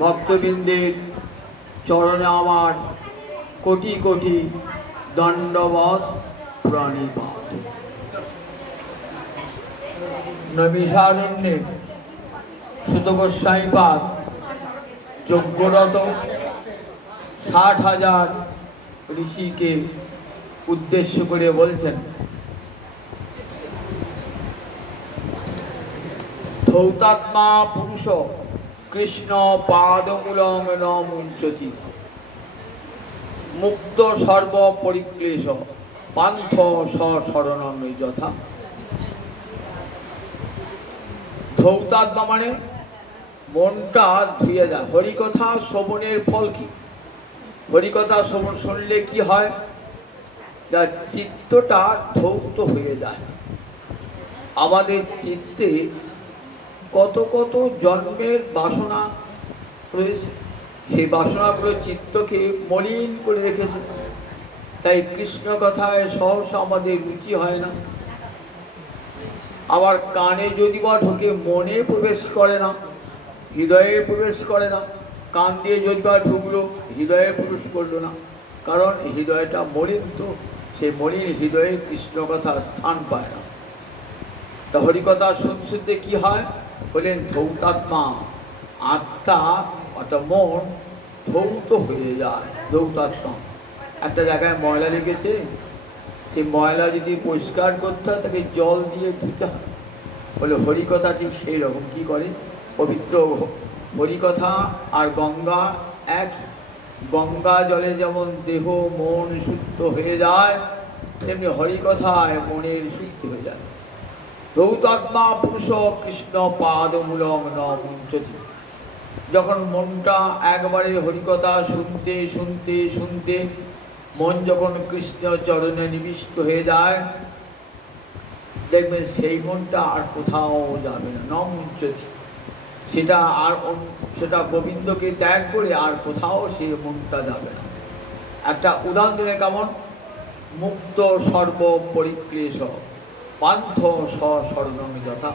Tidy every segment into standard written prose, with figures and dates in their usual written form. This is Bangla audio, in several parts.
ভক্তবৃন্দের চরণে আমার কোটি কোটি দণ্ডবত প্রণিপাত। নৈমিষারণ্যে সুত গোস্বামীপাদ যজ্ঞরত 60,000 ঋষিকে উদ্দেশ্য করে বলছেন, ধৌতাত্মা পুরুষ কৃষ্ণ পাদমূলং ন মুঞ্চতি, মুক্ত সর্ব পরিক্লেশ পান্থ শরণং যথা। ধৌতাত্মা মানে মনটা ধুয়ে যায়। হরিকথা শ্রবণের ফল কি? হরিকথা শ্রবণ শুনলে কি হয়? চিত্তটা ধৌত হয়ে যায়। আমাদের চিত্তে কত কত জন্মের বাসনা রয়েছে, সেই বাসনাগুলো চিত্তকে মলিন করে রেখেছে। তাই কৃষ্ণ কথায় সহসা আমাদের রুচি হয় না। আবার কানে যদি বা ঢোকে মনে প্রবেশ করে না, হৃদয়ে প্রবেশ করে না। কান দিয়ে যদি বা ঢুকলো, হৃদয়ে প্রবেশ করলো না, কারণ হৃদয়টা মলিন। তো সেই মলিন হৃদয়ে কৃষ্ণ কথা স্থান পায় না। তা হরিকথা শুনতে শুনতে কি হয়? বলেন ধৌতাত্মা, আত্মা অর্থাৎ মন ধৌত হয়ে যায়। ধৌতাত্মা, একটা জায়গায় ময়লা লেগেছে, সেই ময়লা যদি পরিষ্কার করতে হয় তাকে জল দিয়ে ধুতে হয়। বলে হরিকথা ঠিক সেই রকম। কি করে? পবিত্র হরিকথা আর গঙ্গা এক। গঙ্গা জলে যেমন দেহ মন শুদ্ধ হয়ে যায়, তেমনি হরিকথায় মনের শুদ্ধি হয়ে যায়। ধৌতাত্মা পুরুষ কৃষ্ণ পাদমূলং ন মুঞ্চতি। যখন মনটা একবারে হরিকথা শুনতে শুনতে শুনতে মন যখন কৃষ্ণ চরণে নিবিষ্ট হয়ে যায়, দেখবেন সেই মনটা আর কোথাও যাবে না। ন মুঞ্চতি, সেটা গোবিন্দকে ত্যাগ করে আর কোথাও সেই মনটা যাবে না। একটা উদাহরণ দিলে কেমন? মুক্ত সর্ব পরিক্লেশ পান্থ শরণং যথা।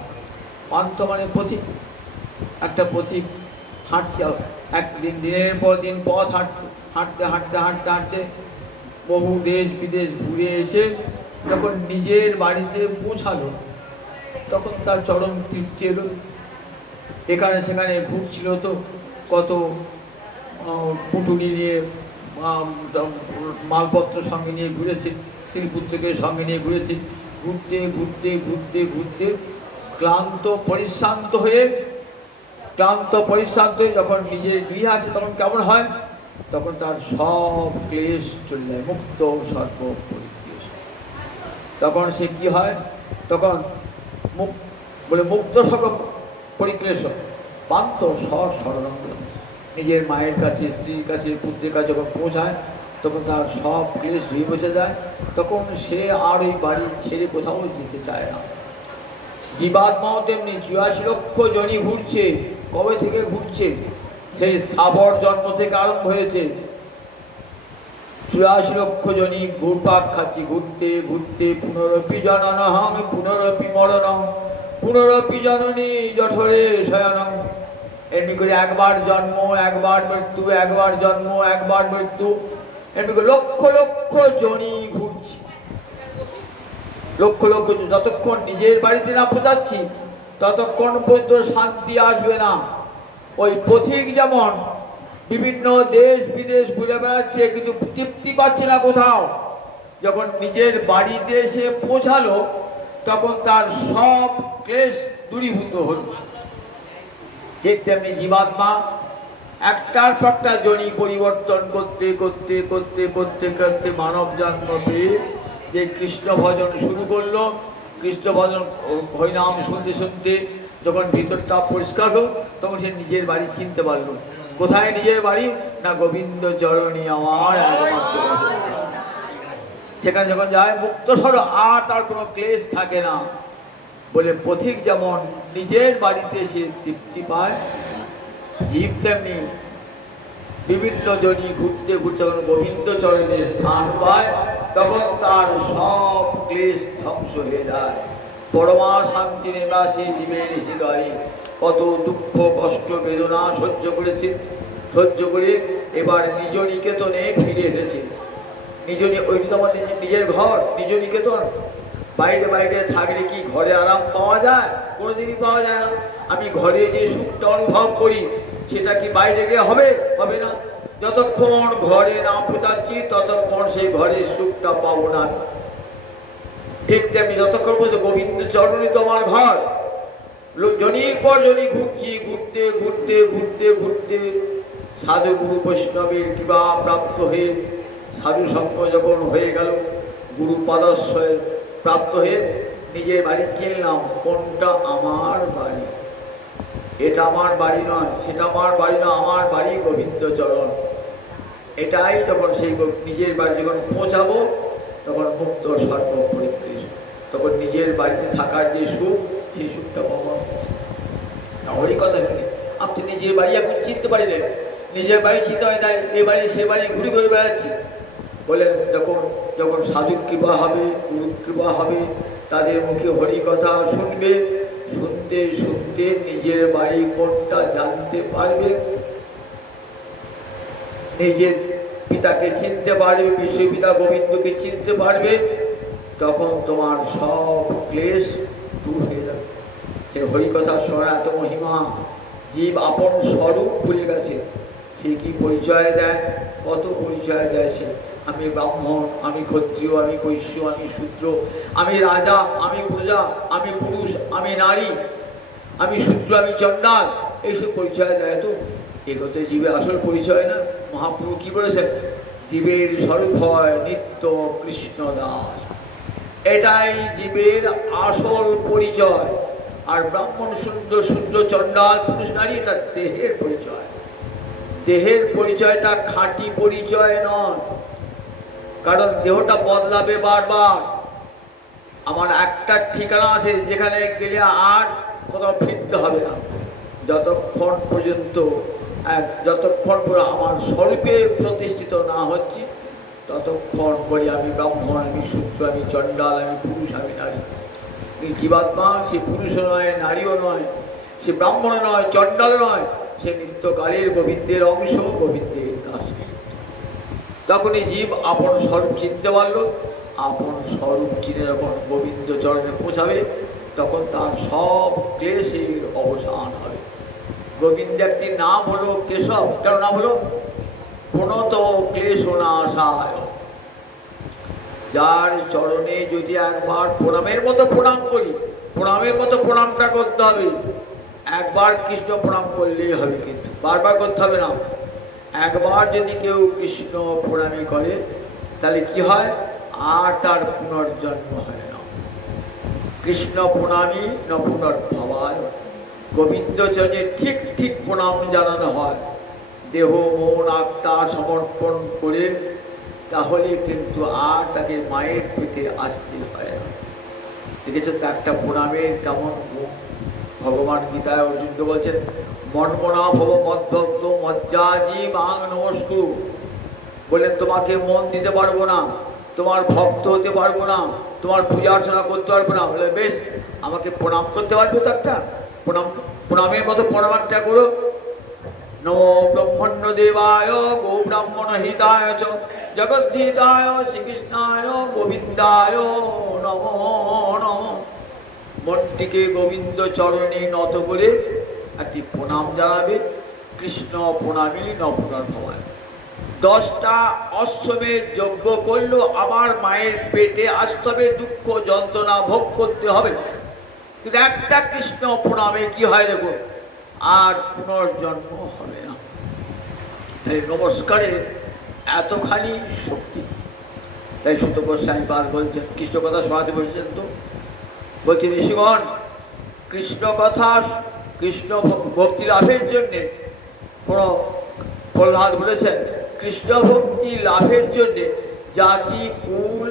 পান্থ মানে পথিক। একটা পথিক হাঁটছে, একদিন দিনের পর দিন পথ হাঁটছে, হাঁটতে হাঁটতে হাঁটতে হাঁটতে বহু দেশ বিদেশ ঘুরে এসে যখন নিজের বাড়িতে পৌঁছালো, তখন তার চরম তৃপ্তি এলো। এখানে সেখানে ঘুরছিল, তো কত পুটুলি নিয়ে মালপত্র সঙ্গে নিয়ে ঘুরেছে, শ্রীপুত্রকে সঙ্গে নিয়ে ঘুরেছে। ঘুরতে ঘুরতে ঘুরতে ঘুরতে ক্লান্ত পরিশ্রান্ত হয়ে যখন নিজের গৃহে আসে, তখন কেমন হয়? তখন তার সব ক্লেশ চলে যায়। মুক্ত সর্ব পরিক্লেশ। তখন সে কি হয়? তখন মুক্ত সর্ব পরিক্লেশ পান্থ শরণং। নিজের মায়ের কাছে, স্ত্রীর কাছে, পুত্রের কাছে যখন পৌঁছায়, তখন তার সব ক্লেশ ধুয়ে বসে যায়। তখন সে আর ওই বাড়ি ছেড়ে কোথাও যেতে চায় না। জীবাত্মাও তেমনি ৮৪ লক্ষ জনই ঘুরছে। কবে থেকে ঘুরছে? সেই স্থাবর জন্ম থেকে আরম্ভ হয়েছে। ৮৪ লক্ষ জনই ঘুরপাক খাচ্ছি। ঘুরতে ঘুরতে পুনরপি জননহং পুনরপি মরণং পুনরপি জননী জঠরে শয়নং। এমনি করে একবার জন্ম, একবার মৃত্যু, একবার জন্ম, একবার মৃত্যু, এমনি করে লক্ষ লক্ষ জনই ঘুরছি। লক্ষ লক্ষ। যতক্ষণ নিজের বাড়িতে না পৌঁছাচ্ছি, ততক্ষণ পর্যন্ত শান্তি আসবে না। ওই পথিক যেমন বিভিন্ন দেশ বিদেশ ঘুরে বেড়াচ্ছে, কিন্তু তৃপ্তি পাচ্ছে না কোথাও। যখন নিজের বাড়িতে এসে পৌঁছালো, তখন তার সব ক্লেশ দূরীভূত হল। ঠিক তেমনি জীবাত্মা একটার পর একটা জনি পরিবর্তন করতে করতে করতে করতে করতে মানব জন্ম পেয়ে যে কৃষ্ণ ভজন শুরু করলো। কৃষ্ণ ভজন হরিনাম শুনতে শুনতে যখন ভিতরটা পরিষ্কার হল, তখন সে নিজের বাড়ি চিনতে পারলো। কোথায় নিজের বাড়ি? না গোবিন্দ চরণী আমার একমাত্র। সেখানে যখন যায় মুক্ত সর, আর তার কোনো ক্লেশ থাকে না। বলে পথিক যেমন নিজের বাড়িতে সে তৃপ্তি পায়, জীব তেমনি বিভিন্ন জনই ঘুরতে ঘুরতে যখন গোবিন্দ চরণে স্থান পায়, তখন তার সব ক্লেশ ধ্বংস হয়ে যায়। পরমা শান্তি নেমে আসে জীবের হৃদয়ে। কত দুঃখ কষ্ট বেদনা সহ্য করেছে, সহ্য করে এবার নিজ নিকেতনে ফিরে এসেছে। ওইটা তো আমাদের নিজের ঘর, নিজ নিকেতন। বাইরে বাইরে থাকলে কি ঘরে আরাম পাওয়া যায়? কোনোদিনই পাওয়া যায় না। আমি ঘরে যে সুখটা অনুভব করি সেটা কি বাইরে গিয়ে হবে? হবে না। যতক্ষণ ঘরে না পৌঁছাচ্ছি ততক্ষণ সেই ঘরের সুখটা পাবো না। ঠিক তেমনি যতক্ষণ পর্যন্ত গোবিন্দ চরণই তোমার ঘর। জনির পর জনি ঘুরছি, ঘুরতে ঘুরতে ঘুরতে ঘুরতে সাধু গুরু বৈষ্ণবের কৃপা প্রাপ্ত হয়ে সাধু সঙ্গ যখন হয়ে গেল, গুরু পাদাশ্রয়ে প্রাপ্ত হয়ে নিজের বাড়ি চিনলাম কোনটা আমার বাড়ি। এটা আমার বাড়ি নয়, সেটা আমার বাড়ি নয়, আমার বাড়ি গোবিন্দ চরণ। এটাই যখন সেই নিজের বাড়ি যখন পৌঁছাবো তখন মুক্ত সর্ব পরিতৃষ, তখন নিজের বাড়িতে থাকার যে সুখ সেই সুখটা পাবো। ওরই কথা বলি, আপনি নিজের বাড়ি এখন চিনতে পারিলেন, নিজের বাড়ি চিনতে হয় না, এ বাড়ি সে বাড়ি ঘুরে ঘুরে বেড়াচ্ছি। বলেন যখন সাধুর কৃপা হবে, গুরু কৃপা হবে, তাদের মুখে হরি কথা শুনবে, শুনতে শুনতে নিজের বাড়ি কোনটা জানতে পারবে, নিজের পিতাকে চিনতে পারবে, বিশ্বপিতা গোবিন্দকে চিনতে পারবে, তখন তোমার সব ক্লেশ দূর হয়ে যাবে। সে হরিকথা শোনা এত মহিমা, জীব আপন স্বরূপ ভুলে গেছে। সে কি পরিচয় দেয়? কত পরিচয় দেয় সে। আমি ব্রাহ্মণ, আমি ক্ষত্রিয়, আমি বৈশ্য, আমি শূদ্র, আমি রাজা, আমি প্রজা, আমি পুরুষ, আমি নারী, আমি শূদ্র, আমি চণ্ডাল, এইসব পরিচয় দেয়। তো এগোতে জীবের আসল পরিচয় না। মহাপ্রভু কি বলেছেন? জীবের স্বরূপ হয় নিত্য কৃষ্ণ দাস। এটাই জীবের আসল পরিচয়। আর ব্রাহ্মণ, শূদ্র, শূদ্র, চণ্ডাল, পুরুষ, নারী, এটা দেহের পরিচয়। দেহের পরিচয়টা খাঁটি পরিচয় নয়, কারণ দেহটা বদলাবে বারবার। আমার একটা ঠিকানা আছে যেখানে গেলে আর কোথাও ফিরতে হবে না। যতক্ষণ পর্যন্ত আমার স্বরূপে প্রতিষ্ঠিত না হচ্ছি ততক্ষণ পরে আমি ব্রাহ্মণ, আমি শূদ্র, আমি চণ্ডাল, আমি পুরুষ, আমি নারী। জীবাত্মা সে পুরুষও নয়, নারীও নয়, সে ব্রাহ্মণও নয়, চণ্ডালও নয়, সে নিত্যকালের গোবিন্দের অংশ, গোবিন্দের দাস। তখনই জীব আপন স্বরূপ চিনতে পারল। আপন স্বরূপ চিনে যখন গোবিন্দ চরণে পৌঁছাবে তখন তার সব ক্লেশের অবসান হবে। গোবিন্দ একটি নাম হলো কেশব। কেন নাম হলো? প্রণত ক্লেশ নাশায়। যার চরণে যদি একবার প্রণামের মতো প্রণাম করি, প্রণামের মতো প্রণামটা করতে হবে। একবার কৃষ্ণ প্রণাম করলেই হবে, কিন্তু বারবার করতে হবে না। একবার যদি কেউ কৃষ্ণ প্রণামী করে তাহলে কি হয়? আর তার পুনর্জন্ম হয় না। কৃষ্ণ প্রণামী ন পুনর্ভবায়। গোবিন্দচরণে ঠিক ঠিক প্রণাম জানানো হয়, দেহ মন আত্মা সমর্পণ করে, তাহলে কিন্তু আর তাকে মায়ের পেটে আসতে হয় না। দেখেছেন তো একটা প্রণামের কেমন মুখ? ভগবান গীতায় অর্জুন বলছেন, মনমনা ভব মদ্ভক্ত মজ্জাজি বাং নমস্কুরু। বললেন তোমাকে মন দিতে পারবো না, তোমার ভক্ত হতে পারবো না, তোমার পূজা অর্চনা করতে পারবো না। বলে বেশ, আমাকে প্রণাম করতে পারবে তো? একটা প্রণামের মতো প্রণামটা করো। নমো ব্রহ্মণ্য দেবায় গো ব্রাহ্মণ হিতায় চ জগদ্ধিতায় শ্রীকৃষ্ণায় গোবিন্দায় নমো নমঃ। মনটিকে গোবিন্দ চরণে নত করে একটি প্রণাম জানাবে। কৃষ্ণ প্রণামী ন পুনর্ভবায়। 10টা অশ্বমেধ যজ্ঞ করলেও আমার মায়ের পেটে আসতে হবে, দুঃখ যন্ত্রণা ভোগ করতে হবে, কিন্তু একটা কৃষ্ণ প্রণামে কি হয় দেখো, আর পুনর্জন্ম হবে না। তাই নমস্কারের এতখানি শক্তি। তাই সুত গোস্বামী পাদ বলছেন, কৃষ্ণ কথা শোনাতে বসেছেন তো, বলছেন ঋষিগণ কৃষ্ণ কথা, কৃষ্ণ ভক্তি লাভের জন্যে প্রহ্লাদ বলেছেন, কৃষ্ণ ভক্তি লাভের জন্যে জাতি কুল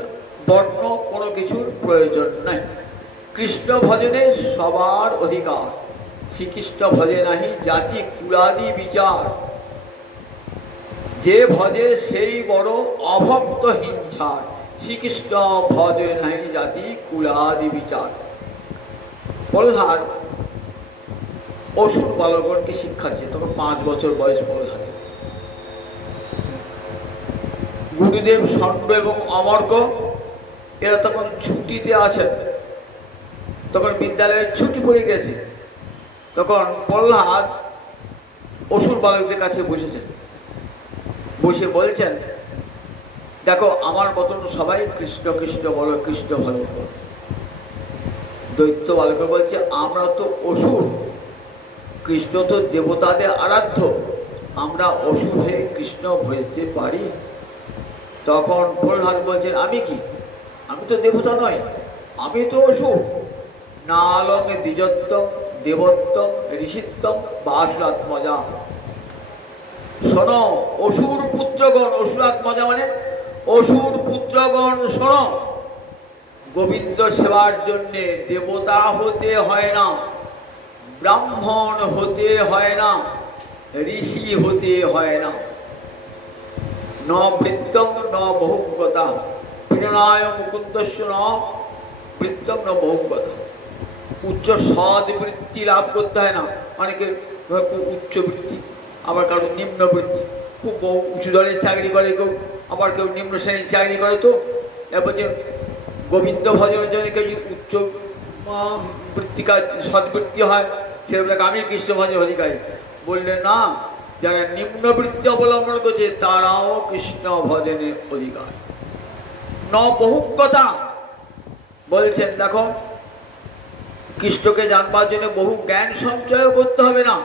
বর্ণ কোনো কিছুর প্রয়োজন নাই। কৃষ্ণ ভজনে সবার অধিকার। শ্রীকৃষ্ণ ভজে নাহি জাতি কুলাদি বিচার। যে ভজে সেই বড় অভক্ত হিংসার। শ্রীকৃষ্ণ ভজে নাহি জাতি কুলাদি বিচার। প্রহ্লাদ অসুর বালকগণকে শিক্ষা দিচ্ছে। তখন 5 বছর বয়স প্রহ্লাদের। গুরুদেব ষণ্ড এবং অমর্ক এরা তখন ছুটিতে আছেন, তখন বিদ্যালয়ের ছুটি পড়ে গেছে। তখন প্রহ্লাদ অসুর বালকদের কাছে বসেছেন, বসে বলছেন, দেখো আমার মতন সবাই কৃষ্ণ কৃষ্ণ বলো, কৃষ্ণ ভালো বলো। দৈত্য বালক বলছে, আমরা তো অসুর, কৃষ্ণ তো দেবতাদের আরাধ্য, আমরা অসুর হয়ে কৃষ্ণ হইতে পারি? তখন প্রহ্লাদ বলছেন, আমি কি, আমি তো দেবতা নয়, আমি তো অসুর। নালং দ্বিজত্বং দেবত্বং ঋষিত্বং বাসুরাত্মজা। শোনো অসুর পুত্রগণ, অসুরাত্মজা মানে অসুর পুত্রগণ শোনো, গোবিন্দ সেবার জন্যে দেবতা হতে হয় না, ব্রাহ্মণ হতে হয় না, ঋষি হতে হয় না। ন বৃত্তং ন বহুজ্ঞতা প্রেরণায় মুকুন্দস্য ন বৃত্তং ন বহুজ্ঞতা। উচ্চ সদ্বৃত্তি লাভ করতে হয় না। অনেকে খুব উচ্চ বৃত্তি, আবার কারো নিম্ন বৃত্তি, খুব উঁচু দলের চাকরি করে কেউ, আবার কেউ নিম্ন শ্রেণীর চাকরি করে। তো এরপর যে গোবিন্দ ভজনের জন্য কেউ উচ্চ বৃত্তিকা সদ্বৃত্তি হয়, সেগুলোকে আমি কৃষ্ণ ভজনের অধিকারী বললেন না। যারা নিম্ন বৃত্তি অবলম্বন করছে তারাও কৃষ্ণ ভজনের অধিকার। ন বহুজ্ঞতা বলছেন, দেখো কৃষ্ণকে জানবার জন্য বহু জ্ঞান সঞ্চয় করতে হবে না।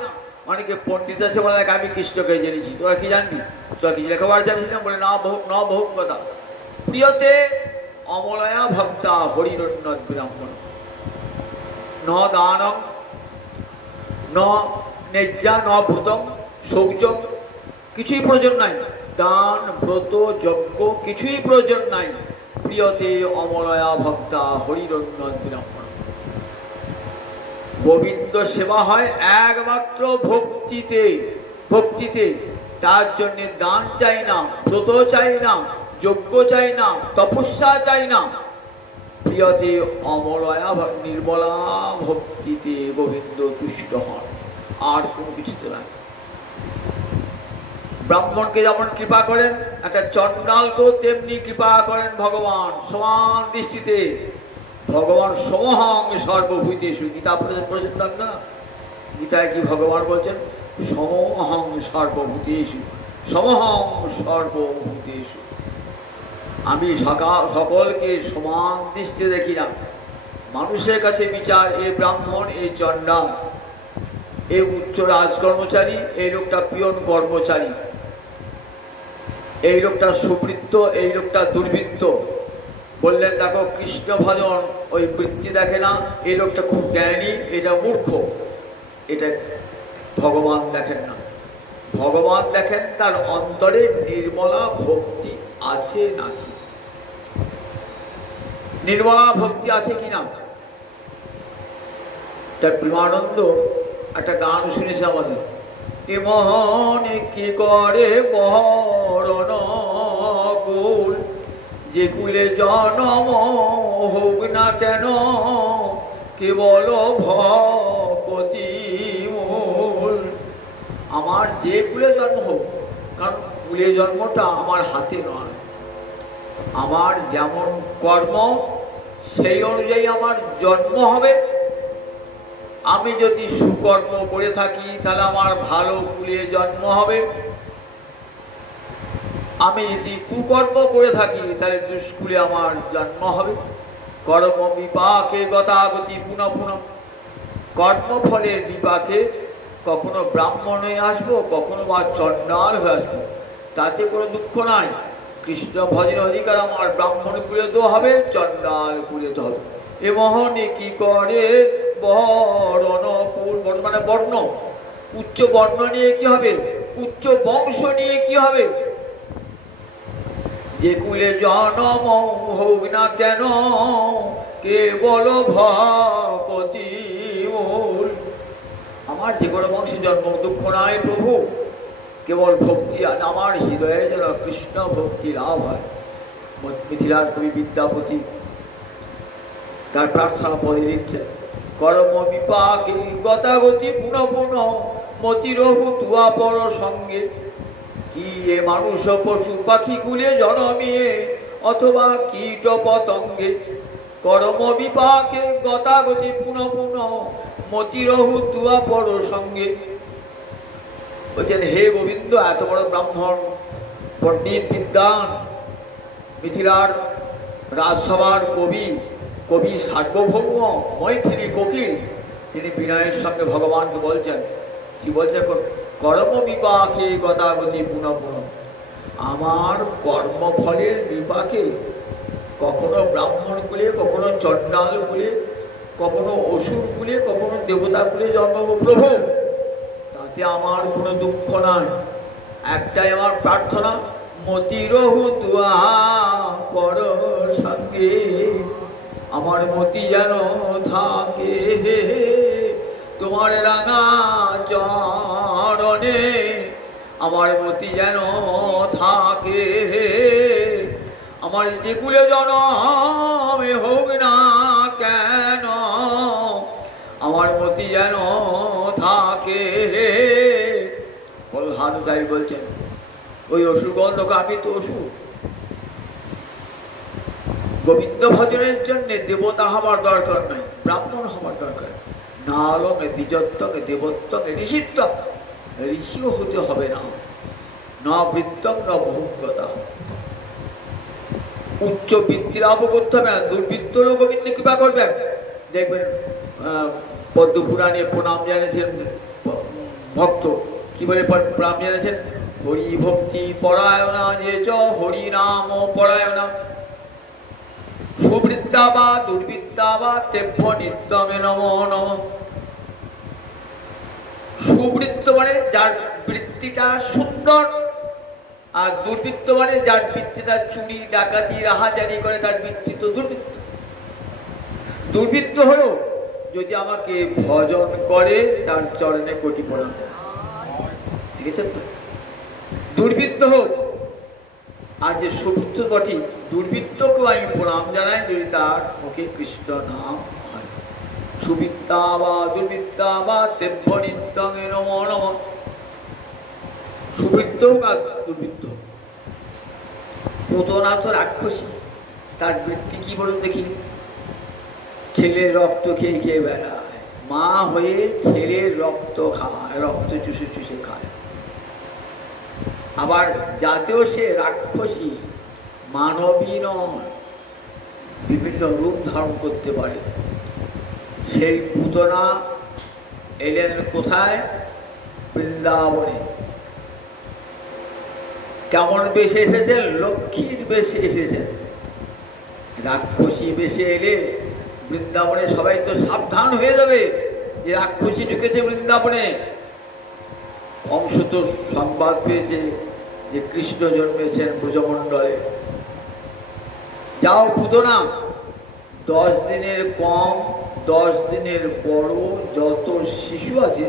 অনেকে পণ্ডিত আছে বলে আমি কৃষ্ণকে জেনেছি, তোরা কি জানবি, তোরা কি লেখাপড়া জানিস না? বলে না বহুজ্ঞতা। প্রিয়তে অমলয়া ভক্তা হরিরণ্যদ ব্রাহ্মণ। ন দানং ন নেজ্জা ন ভূতং শৌচং, কিছুই প্রয়োজন নাই। দান ব্রত যজ্ঞ কিছুই প্রয়োজন নাই। প্রিয়তে অমলয়া ভক্তা হরিরণ্যদ ব্রাহ্মণ। গোবিন্দ সেবা হয় একমাত্র ভক্তিতে, ভক্তিতে। তার জন্য দান চাই না, ব্রত চাই না, যজ্ঞ চাই না, তপস্যা চাই না। প্রিয়তে অমলয়া নির্মলা ভক্তিতে গোবিন্দ তুষ্ট হন, আর কোনো কিছুতে নাই। ব্রাহ্মণকে যেমন কৃপা করেন, একটা চণ্ডালকেও তেমনি কৃপা করেন ভগবান সমান দৃষ্টিতে। ভগবান সমহং সর্বভূতেষু, গীতা পড়েছেন না? গীতায় কি ভগবান বলছেন? সমহং সর্বভূতেষু, সমহং সর্বভূতেষু। আমি সকলকে সমান দৃষ্টিতে দেখি না। মানুষের কাছে বিচার, এ ব্রাহ্মণ, এ চণ্ডাল, এই উচ্চ রাজকর্মচারী, এই লোকটা পিয়ন কর্মচারী, এই লোকটা সুবৃত্ত, এই লোকটা দুর্বৃত্ত। বললেন দেখো কৃষ্ণ ভজন ওই বৃত্তি দেখে না, এই লোকটা খুব জ্ঞানী, এটা মূর্খ। এটা ভগবান দেখেন না। ভগবান দেখেন তার অন্তরে নির্মলা ভক্তি আছে নাকি, নির্মলা ভক্তি আছে কিনা। তার প্রেমানন্দ একটা গান শুনেছে আমাদের, এ মোহন কি করে বরণ কুল, যে কুলে জনম হোক না কেন কেবল ভক্তি মূল। আমার যে কুলে জন্ম হোক, কারণ কুলে জন্মটা আমার হাতে নয়, আমার যেমন কর্ম সেই অনুযায়ী আমার জন্ম হবে। আমি যদি সুকর্ম করে থাকি তাহলে আমার ভালো কুলে জন্ম হবে, আমি যদি কুকর্ম করে থাকি তাহলে দুষ্কুলে আমার জন্ম হবে। কর্ম বিপাকে গতাগতি পুনঃ পুনঃ, কর্মফলের বিপাকে কখনো ব্রাহ্মণ হয়ে আসবো, কখনো বা চণ্ডাল হয়ে আসবো, তাতে কোনো দুঃখ নাই। কৃষ্ণ ভজনের অধিকার আমার ব্রাহ্মণ কুলে তো হবে, চণ্ডাল কুলে তো হবে। এ মোহনে কি করে বর্ণ কুল, মানে বর্ণ, উচ্চ বর্ণ নিয়ে কি হবে, উচ্চ বংশ নিয়ে কি হবে। যে কুলে জনম হোক না কেন কেবল ভক্তি মূল। আমার যে কোনো বংশে জন্ম দুঃখ নাই প্রভু, কেবল ভক্তি, আমার হৃদয়ে যেন কৃষ্ণ ভক্তি লাভ হয়। মিথিলার কবি বিদ্যাপতি তার প্রার্থনা পদে লিখছেন, কর্ম বিপাকে গতাগতি পুনঃ পুনঃ মতিরহু তুয়া পর সঙ্গে কি এ মানুষ পশু পাখি কুলে জনমিয়ে অথবা কীট পতঙ্গে কর্ম বিপাকে গতাগতি পুনঃ পুনঃ মতিরহু তুয়া পর সঙ্গে। বলছেন হে গোবিন্দ, এত বড় ব্রাহ্মণ পণ্ডিত বিদ্বান মিথিলার রাজসভার কবি কবি সার্বভৌম মৈথিলী কোকিল, তিনি বিনয়ের সঙ্গে ভগবানকে বলছেন, কি বলছে, কর্ম বিপাকে গতাগতি পুনঃ পুনঃ, আমার কর্মফলের বিপাকে কখনো ব্রাহ্মণ কুলে, কখনো চণ্ডাল কুলে, কখনো অসুর কুলে, কখনো দেবতা কুলে জন্ম প্রভু, তাতে আমার কোনো দুঃখ নাই। একটাই আমার প্রার্থনা, মতিরহু তুয়া পর সঙ্গে, আমার মতি যেন থাকে তোমার রাঙা চরণে, আমার মতি যেন থাকে, আমার যে কুলে জনমে হোক না কেন, আমার মতি যেন থাকে। প্রধানতাই বলছেন, ওই অসুরগন্ধকে, আমি তো অসুর, গোবিন্দ ভজনের জন্য দেবতা হবার দরকার নাই, ব্রাহ্মণ হবার দরকার, না আলমে দ্বিজত্বকে দেবত্বকে ঋষিত্ব, ঋষিও হতে হবে না, না বৃত্তম না ভোগ্যতা, উচ্চ বৃত্তি লাভও করতে হবে না, দুর্বৃত্তরও গোবিন্দ কৃপা করবেন। দেখবেন পদ্মপুরাণে প্রণাম জানিয়েছেন ভক্ত, কি বলে প্রণাম জানিয়েছেন, হরি ভক্তি পরায়ণা যে চ হরি নাম পরায়ণা, সুবৃত্তা বা দুর্বৃত্তা বা তেভ্য নিত্যমে নমো নমঃ। সুবৃত্ত মানে যার বৃত্তিটা সুন্দর, আর দুর্বৃত্ত মানে যার বৃত্তিটা চুরি ডাকাতি রাহাজানি করে, তার বৃত্তি তো দুর্বৃত্ত। দুর্বৃত্ত হলো যদি আমাকে ভজন করে, তার চরণে কোটি প্রণাম, ঠিক আছে তো? দুর্বৃত্ত হোক, আর যে সুবৃত্ত বটে, দুর্বৃত্তকেও আমি প্রণাম জানাই যদি তার মুখে কৃষ্ণ নাম হয়। সুবৃত্তা বা দুর্বৃত্তা বা তেভ্য নিত্যমে নমো নমঃ। সুবৃত্ত হোক আর দুর্বৃত্ত হোক, পুতনা তো রাক্ষসী, তার বৃত্তি কি বলুন দেখি, ছেলের রক্ত খেয়ে খেয়ে বেড়ায়, মা হয়ে ছেলের রক্ত খায়, রক্ত চুষে চুষে খায়। আবার যাতেও সে রাক্ষসী, মানবী নয়, বিভিন্ন রূপ ধারণ করতে পারে। সেই পুতনা এলেন কোথায়? বৃন্দাবনে। কেমন বেশে এসেছেন? লক্ষ্মীর বেশে এসেছেন। রাক্ষসী বেশে এলে বৃন্দাবনে সবাই তো সাবধান হয়ে যাবে যে রাক্ষসী ঢুকেছে বৃন্দাবনে। অংশ তো সংবাদ পেয়েছে যে কৃষ্ণ জন্মেছেন ব্রজমণ্ডলে। যাও পুতনা, 10 দিনের কম 10 দিনের বড় যত শিশু আছে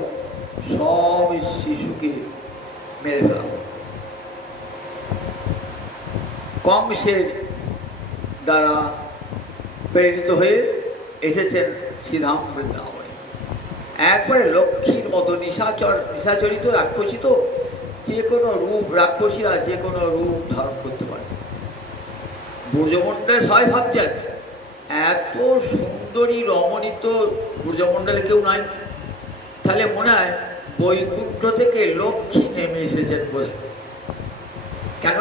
সব শিশুকে মেরে ফেলা। কংসের দ্বারা প্রেরিত হয়ে এসেছেন শ্রীধাম বৃন্দাবনে। একবারে লক্ষ্মীর মতো নিশাচরিত রাক্ষসী, তো যে কোনো রূপ, রাক্ষসীরা যে কোনো রূপ ধারণ করতে পারে। ব্রজমণ্ডলে সবাই ভাবছেন এত সুন্দরী রমণী তো ব্রজমণ্ডলে কেউ নাই, তাহলে মনে হয় বৈকুণ্ঠ থেকে লক্ষ্মী নেমে এসেছেন বলে। কেন?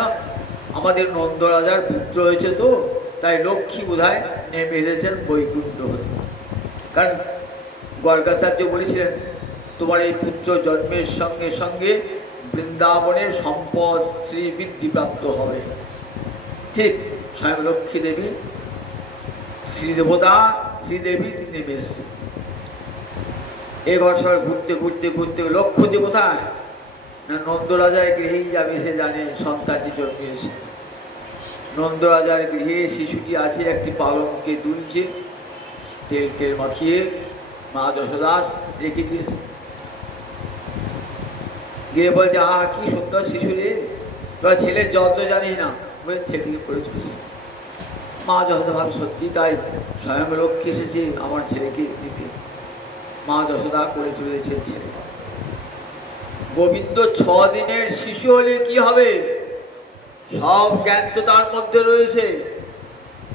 আমাদের নন্দরাজার পুত্র হয়েছে তো, তাই লক্ষ্মী বোধহয় নেমে এসেছেন বৈকুণ্ঠ হতে। কারণ গর্গাচার্য বলেছিলেন তোমার এই পুত্র জন্মের সঙ্গে সঙ্গে বৃন্দাবনের সম্পদ শ্রীবৃদ্ধি প্রাপ্ত হবে। ঠিক স্বয়ং লক্ষ্মী দেবী, শ্রীদেবতা শ্রীদেবী নেমে এসেছেন। এ বছর ঘুরতে ঘুরতে ঘুরতে লক্ষ্য যে কোথায় না নন্দরাজার গৃহেই যাবে, সে জানে সন্তানটি জন্মেছে। নন্দরাজার গৃহে শিশুটি আছে, একটি পালঙ্কে দুলছে, তেল তেল মাখিয়ে মা যশোদা রেখে দিয়েছে। গিয়ে বলছে কি সুন্দর শিশু রে, তোরা ছেলের যত্ন জানিস না, বলে ছেলেটিকে করে চলেছে। মা যশোদা ভাবে সত্যি তাই, স্বয়ং লক্ষ্মী এসেছে আমার ছেলেকে দিতে। মা যশোদা করে চলেছেন ছেলে। গোবিন্দ 6 দিনের শিশু হলে কি হবে? সব জ্ঞান তো তার মধ্যে রয়েছে।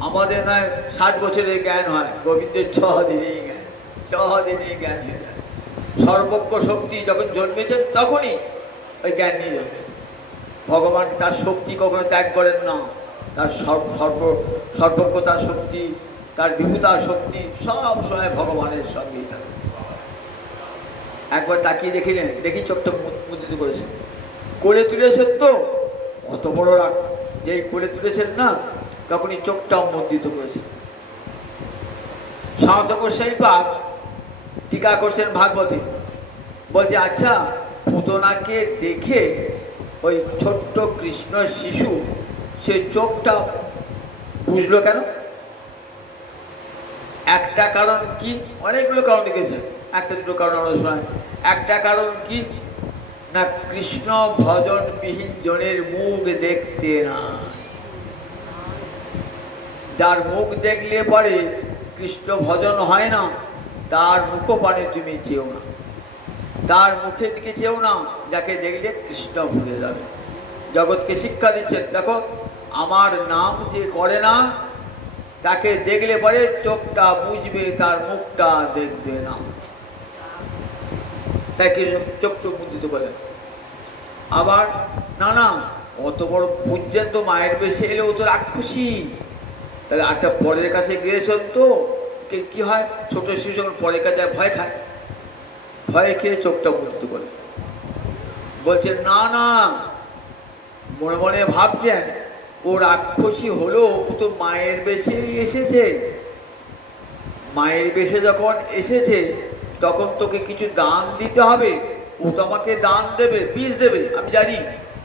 আমাদের নয় 60 বছরের জ্ঞান হয়, গোবিন্দের 6 দিনেই জ্ঞান, 6 দিনেই জ্ঞান হয়ে যায়। সর্বজ্ঞ শক্তি যখন জন্মেছেন তখনই ওই জ্ঞান নিয়ে জন্মেছেন। ভগবান তার শক্তি কখনো ত্যাগ করেন না। তার সর্বজ্ঞতার শক্তি, তার বিভূতার শক্তি সব সময় ভগবানের সঙ্গেই থাকে। একবার তাকিয়ে দেখিলেন, দেখি চোখটা মুদ্রিত করেছেন, করে তুলেছেন তো অত বড় রাগ, যেই করে তুলেছেন না তখনই চোখটা মুদ্রিত করেছেন। সনাতন গোস্বামী পাদ টিকা করছেন ভাগবতে, বলছে আচ্ছা পুতনাকে দেখে ওই ছোট্ট কৃষ্ণ শিশু সে চোখটা বুঝলো কেন? একটা কারণ কি? অনেকগুলো কারণ লিখেছেন, একটা দুটো কারণ আমরা শোনায়। একটা কারণ কি না, কৃষ্ণ ভজন বিহীন জনের মুখ দেখতে না। যার মুখ দেখলে পরে কৃষ্ণ ভজন হয় না, তার মুখপানে তুমি চেও না, তার মুখের দিকে চেও না, যাকে দেখলে কৃষ্ণ ভুলে যাবে। জগৎকে শিক্ষা দিচ্ছেন, দেখো আমার নাম যে করে না তাকে দেখলে পরে চোখটা বুঝবে, তার মুখটা দেখবে না। তাকে চোখ মুদ্রিত করে। আবার না না, অত বড় পূজ্যের তো মায়ের বেশি এলেও তো রাক্ষসী, তাহলে একটা পরের কাছে গিয়েছেন তো কি হয়? ছোট শিশু যখন পরের কাছে ভয় খায়, ভয় খেয়ে চোখটা মুদ্রিত করে। বলছে না না, মনে মনে ভাবছেন ও রাক্ষসী হলো, ও তো মায়ের বেশে এসেছে। মায়ের বেশে যখন এসেছে তখন তোকে কিছু দান দিতে হবে। ও তো আমাকে দান দেবে, বিষ দেবে, আমি জানি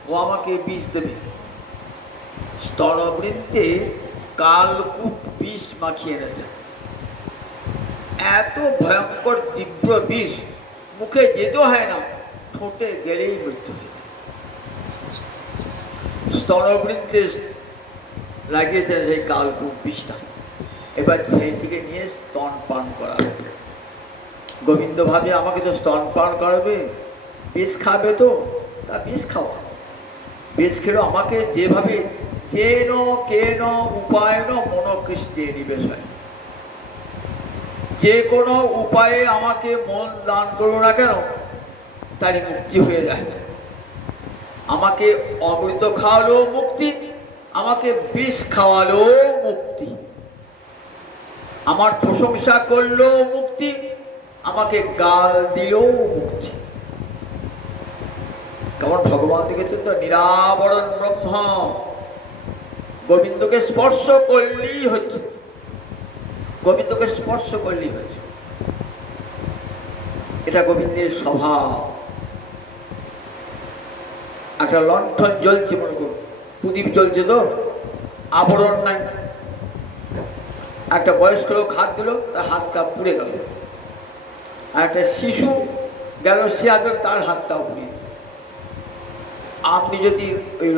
ও আমাকে বিষ দেবে। স্তনবৃন্তে কালকূট বিষ মাখিয়ে এনেছে, এত ভয়ঙ্কর তীব্র বিষ, মুখে যেতে হয় না, ঠোঁটে গেলেই মৃত্যু হয়। স্তনবৃন্তে লাগিয়েছে সেই কালকূট বিষটা, এবার সেইটিকে নিয়ে স্তন পান করা হবে। গোবিন্দ ভাবে আমাকে তো স্তন পান করাবে, বিষ খাবে, তো তা বিষ খাওয়া। বিষ খেলেও আমাকে যেভাবে যেন কেন উপায়েন মনকৃষ্ণে নিবেশ হয়, যে কোনো উপায়ে আমাকে মন দান করো না কেন তারই মুক্তি হয়ে যায়। আমাকে অমৃত খাওয়ালো মুক্তি, আমাকে বিষ খাওয়ালো মুক্তি। আমার প্রশংসা করলো মুক্তি, আমাকে গাল দিলেও মুক্তি। কেমন ভগবান দেখেছেন তো, নিরাবরণ ব্রহ্ম। গোবিন্দকে স্পর্শ করলেই হচ্ছে, গোবিন্দকে স্পর্শ করলেই হচ্ছে। এটা গোবিন্দের স্বভাব। একটা লণ্ঠন জ্বলছে, মনে করুন প্রদীপ জ্বলছে, তো আবরণ নাই। একটা বয়স্ক লোক হাত দিল, তার হাতটা পুড়ে গেল। আর একটা শিশু গেল, সে আগে তার হাতটাও পুড়িয়ে। আপনি যদি ওই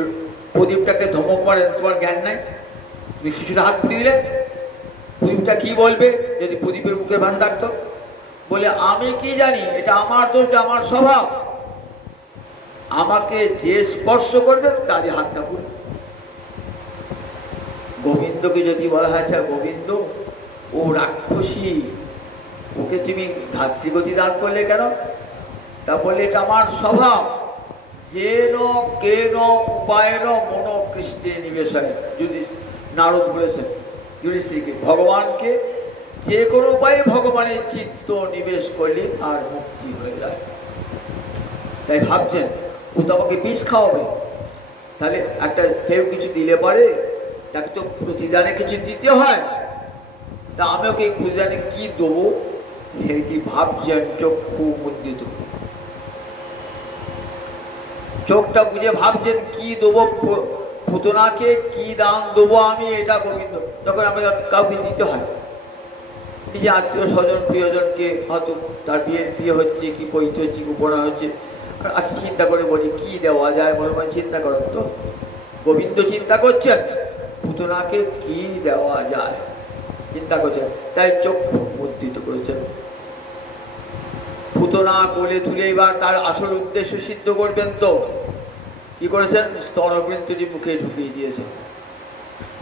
প্রদীপটাকে ধমক মারেন, তোমার জ্ঞান নাই, তুমি শিশুটা হাত পুড়িয়ে দিলে, প্রদীপটা কি বলবে? যদি প্রদীপের মুখে ভাষা থাকতো, বলে আমি কি জানি, এটা আমার দোষ, আমার স্বভাব, আমাকে যে স্পর্শ করবে তারই হাতটা পুড়বে। গোবিন্দকে যদি বলা হয় আচ্ছা গোবিন্দ ও রাক্ষসী, ওকে তুমি ধাত্রীগতি দান করলে কেন? তা বললে এটা আমার স্বভাব, যেন কেন উপায়েন মন কৃষ্ণে নিবেশ হয়। যদি নারদ বলেছেন যুধিষ্ঠিরকে, ভগবানকে যে কোনো উপায়ে ভগবানের চিত্ত নিবেশ করলে আর মুক্তি হয়ে যায়। তাই ভাবছেন ও তো আমাকে বিষ খাওয়াবে, তাহলে একটা কেউ কিছু দিলে পারে, তাকে তো প্রতিদানে কিছু দিতে হয়। তা আমি ওকে প্রতিদানে কি দেবো সেইটি ভাবছেন, চক্ষু মুদ্রিত, চোখটা বুঝে ভাবছেন কি দেবো, পুতনাকে কি দান দেবো আমি, এটা গোবিন্দ। তখন আমাকে কাউকে দিতে হয়, এই যে আত্মীয় স্বজন প্রিয়জনকে, হয়তো তার বিয়ে হচ্ছে, কি পৈতে হচ্ছে, কি উপনা হচ্ছে, আচ্ছা চিন্তা করে বলি কি দেওয়া যায়, মনে মনে চিন্তা করেন তো। গোবিন্দ চিন্তা করছেন পুতনাকে কি দেওয়া যায়, চিন্তা করছেন, তাই চোখ মুদ্রিত করেছেন। পুতনা কোলে তুলে এবার তার আসল উদ্দেশ্য সিদ্ধ করবেন। তো কি করেছেন? স্তনগ্রন্থিটি মুখে ঢুকিয়ে দিয়েছেন।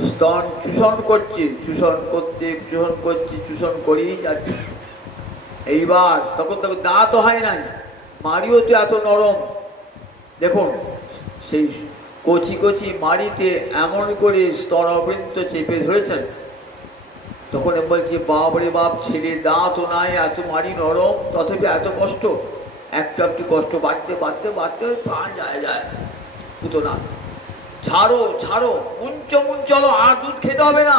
স্তন চূষণ করছে, চূষণ করছে, চূষণ করেই যাচ্ছে। এইবার তখন দাঁত হয় নাই, মাড়িও তো এত নরম। দেখুন সেই কচি কচি মাড়িতে এমন করে স্তনবৃন্ত চেপে ধরেছেন। তখন বলছি, বাবরে বাপ, ছেলের দাঁতও নাই, এত মাড়ি নরম, তথাপি এত কষ্ট। একটু একটু কষ্ট বাড়তে বাড়তে বাড়তে প্রাণ যায়। পুতনা, ছাড়ো ছাড়ো, চলো, আর দুধ খেতে হবে না।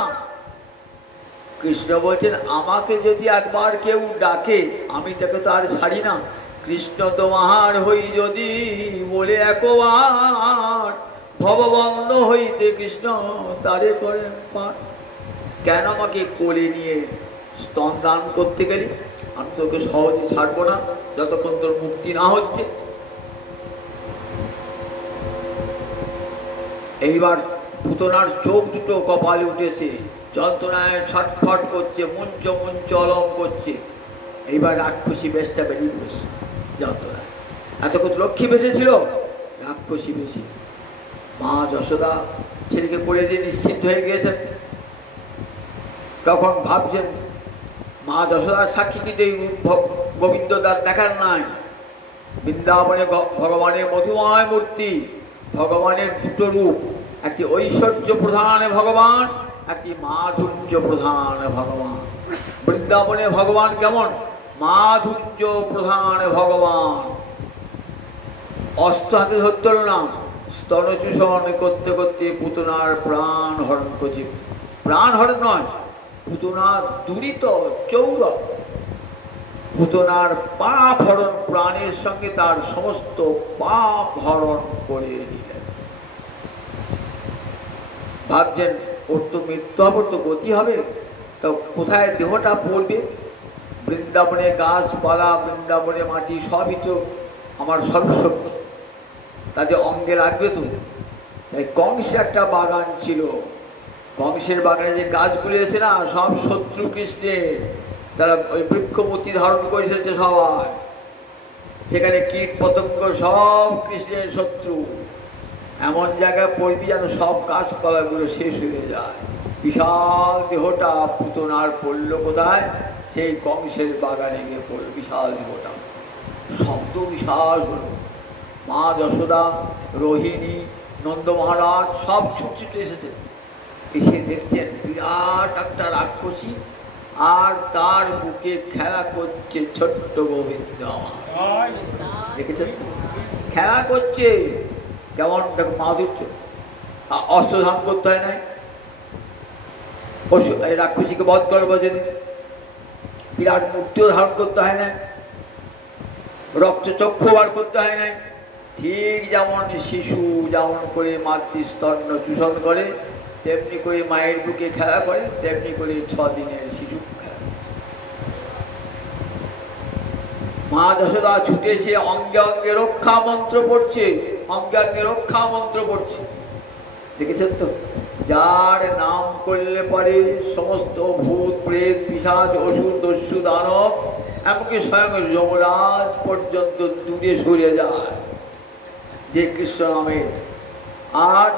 কৃষ্ণ বলছেন, আমাকে যদি একবার কেউ ডাকে আমি তাকে তো আর ছাড়ি না। কৃষ্ণ তোমার হই যদি বলে একবার, ভববন্ধ হইতে কৃষ্ণ তারে করেন পার। কেন আমাকে কোলে নিয়ে স্তন দান করতে গেলি? আমি তোকে সহজে ছাড়বো না যতক্ষণ তোর মুক্তি না হচ্ছে। এইবার পুতনার চোখ দুটো কপালে উঠেছে, যন্ত্রণায় ছটফট করছে, মুঞ্চ অলম করছে। এইবার রাক্ষসী বেশটা বেরিয়ে পড়েছে যন্ত্রণায়। এতক্ষণ লক্ষ্মী বেশে ছিল, রাক্ষসী বেশি। মা যশোদা ছেলেকে কোলে দিয়ে নিশ্চিন্ত হয়ে গিয়েছেন। তখন ভাবছেন, মা যশোদার সাক্ষী কিন্তু এই গোবিন্দ দাস দেখার নাই। বৃন্দাবনে ভগবানের মধুময় মূর্তি, ভগবানের দুটো রূপ, একটি ঐশ্বর্য প্রধান ভগবান, একটি মাধুর্য প্রধান ভগবান। বৃন্দাবনে ভগবান কেমন? মাধুর্য প্রধান ভগবান। অস্ত্র হাতে ধরতে হল না, স্তনচূষণ করতে করতে পুতনার প্রাণ হরণ করছে। প্রাণ হরণ নয়, পুতনা দুরিত চৌর, পুতনার পাপ হরণ, প্রাণের সঙ্গে তার সমস্ত পাপ হরণ করে দিলেন। ভাবছেন, ওর তো মৃত্যু হবে, তো গতি হবে, তো কোথায় দেহটা পড়বে? বৃন্দাবনে গাছপালা, বৃন্দাবনে মাটি সবই তো আমার সর্বশক্তি, তাতে অঙ্গে লাগবে তো। তাই কংসে একটা বাগান ছিল, কংসের বাগানে যে গাছগুলি আছে না, সব শত্রু কৃষ্ণের। তারা ওই বৃক্ষমূর্তি ধারণ করে এসেছে সবাই। সেখানে কীট পতঙ্গ সব কৃষ্ণের শত্রু। এমন জায়গায় পড়বি যেন সব গাছপালাগুলো শেষ হয়ে যায়। বিশাল দেহটা পুতনার পড়ল কোথায়? সেই কংসের বাগানে গিয়ে পড়ল বিশাল দেহটা। শব্দ বিশাল হল। মা যশোদা, রোহিণী, নন্দ মহারাজ সব ছুটে এসেছে। এসে দেখছেন বিরাট একটা রাক্ষসী, আর তার বুকে খেলা করছে ছোট্ট গোবিন্দ। দেখেছেন? খেলা করছে যেমন, দেখো মাধুর্য। অস্ত্র ধারণ করতে হয় নাই, রাক্ষসীকে বধ করবো যদি, বিরাট মূর্তিও ধারণ করতে হয় না, রক্তচক্ষু বার করতে হয় নাই। ঠিক যেমন শিশু যেমন করে মাতৃস্তন চূষণ করে, তেমনি করে মায়ের বুকে খেলা করে, তেমনি করে 6 দিনের শিশু খেলা। মা যশোদা ছুটে এসে অঙ্গে অঙ্গে রক্ষা মন্ত্র পড়ছে, অঙ্গে অঙ্গে রক্ষা মন্ত্র পড়ছে। দেখেছেন তো, যার নাম করলে পরে সমস্ত ভূত প্রেত পিশাচ অসুর দস্যু দানব এমনকি স্বয়ং যমরাজ পর্যন্ত দূরে সরে যায় যে কৃষ্ণ নামের। আর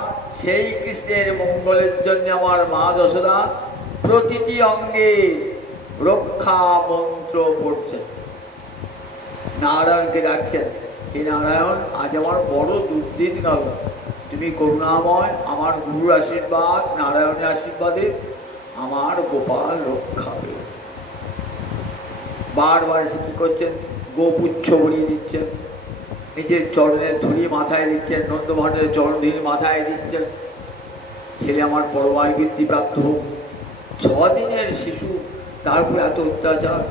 সেই কৃষ্ণের মঙ্গলের জন্য আমার মা যশোদা প্রতিটি অঙ্গে রক্ষা মন্ত্র পড়ছেন, নারায়ণকে ডাকছেন, হে নারায়ণ, আজ আমার বড় দুর্দিন গেল, তুমি করুণাময়, আমার গুরুর আশীর্বাদ, নারায়ণের আশীর্বাদে আমার গোপাল রক্ষা পেল। বারবার এসে কী করছেন? গোপুচ্ছ ভরিয়ে দিচ্ছেন, নিজের চরণের ধুলি মাথায় দিচ্ছেন, নন্দ মহারাজের চরণ ধুলি মাথায় দিচ্ছেন। ছেলে আমার পরমায় বৃদ্ধিপ্রাপ্ত হোক। 6 দিনের শিশু, তারপরে এত অত্যাচার।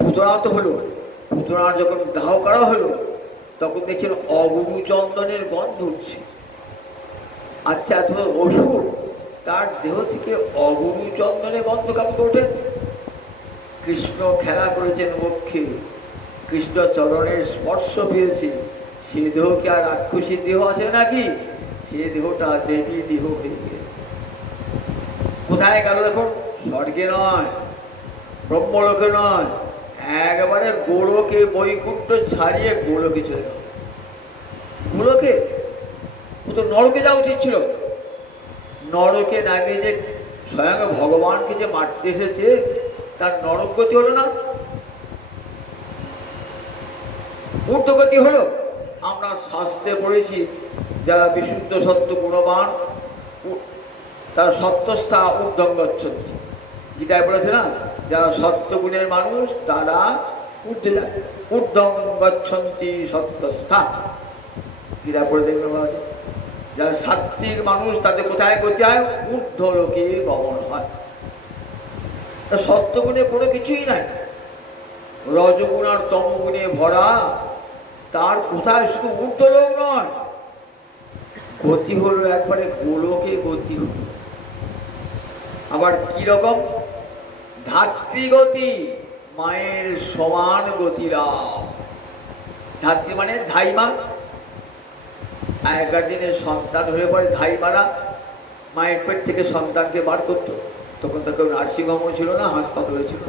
পুতনা তো হলো, পুতনার যখন দাহ করা হলো তখন দেখছেন অগুরু চন্দনের গন্ধ উঠছে। আচ্ছা, এত অসুর, তার দেহ থেকে অগুরু চন্দনের গন্ধ কেমন ওঠে? কৃষ্ণ খেলা করেছেন বক্ষে, কৃষ্ণ চরণের স্পর্শ পেয়েছে। সে দেহ কি আর রাক্ষসীর দেহ আছে নাকি? সে দেহটা দেবী দেহ হয়ে গিয়েছে। কোথায় গেল দেখুন? স্বর্গে নয়, ব্রহ্মলোকে নয়, একবারে গোলকে বৈকুণ্ঠ ছাড়িয়ে গোলকে চলে গেল। গোলকে ও তো নরকে যাওয়া উচিত ছিল। নরকে না গিয়ে যে স্বয়ং ভগবানকে যে মারতে এসেছে, তার নরক গতি হলো না, ঊর্ধ্বগতি হলো। আমরা শাস্ত্রে পড়েছি, যারা বিশুদ্ধ সত্য গুণবান তারা সত্যস্থা ঊর্ধ্বং গচ্ছন্তি। গীতায় বলেছে না, যারা সত্যগুণের মানুষ তারা ঊর্ধ্বে যায়, ঊর্ধ্বং গচ্ছন্তি সত্যস্থা। গীতায় পড়ে দেখবে বলা আছে, যারা সাত্ত্বিক মানুষ তাদের কোথায় গতি হয়? ঊর্ধ্ব লোকে গমন হয়। তা সত্যগুণে কোনো কিছুই নাই, রজগুণ আর তমগুণে ভরা, তার কোথায় শুধু ঊর্ধ্ব লোক নয়, গতি হলো একবারে গোলকে গতি হলো। আবার কিরকম? ধাত্রীগতি, মায়ের সমান গতিলাভ। ধাত্রী মানে ধাইমা। আগেকার দিনে সন্তান হয়ে পড়ে ধাইমারা মায়ের পেট থেকে সন্তানকে বার করতো। তখন তো কেউ নার্সিংহোমও ছিল না, হাসপাতালে ছিল,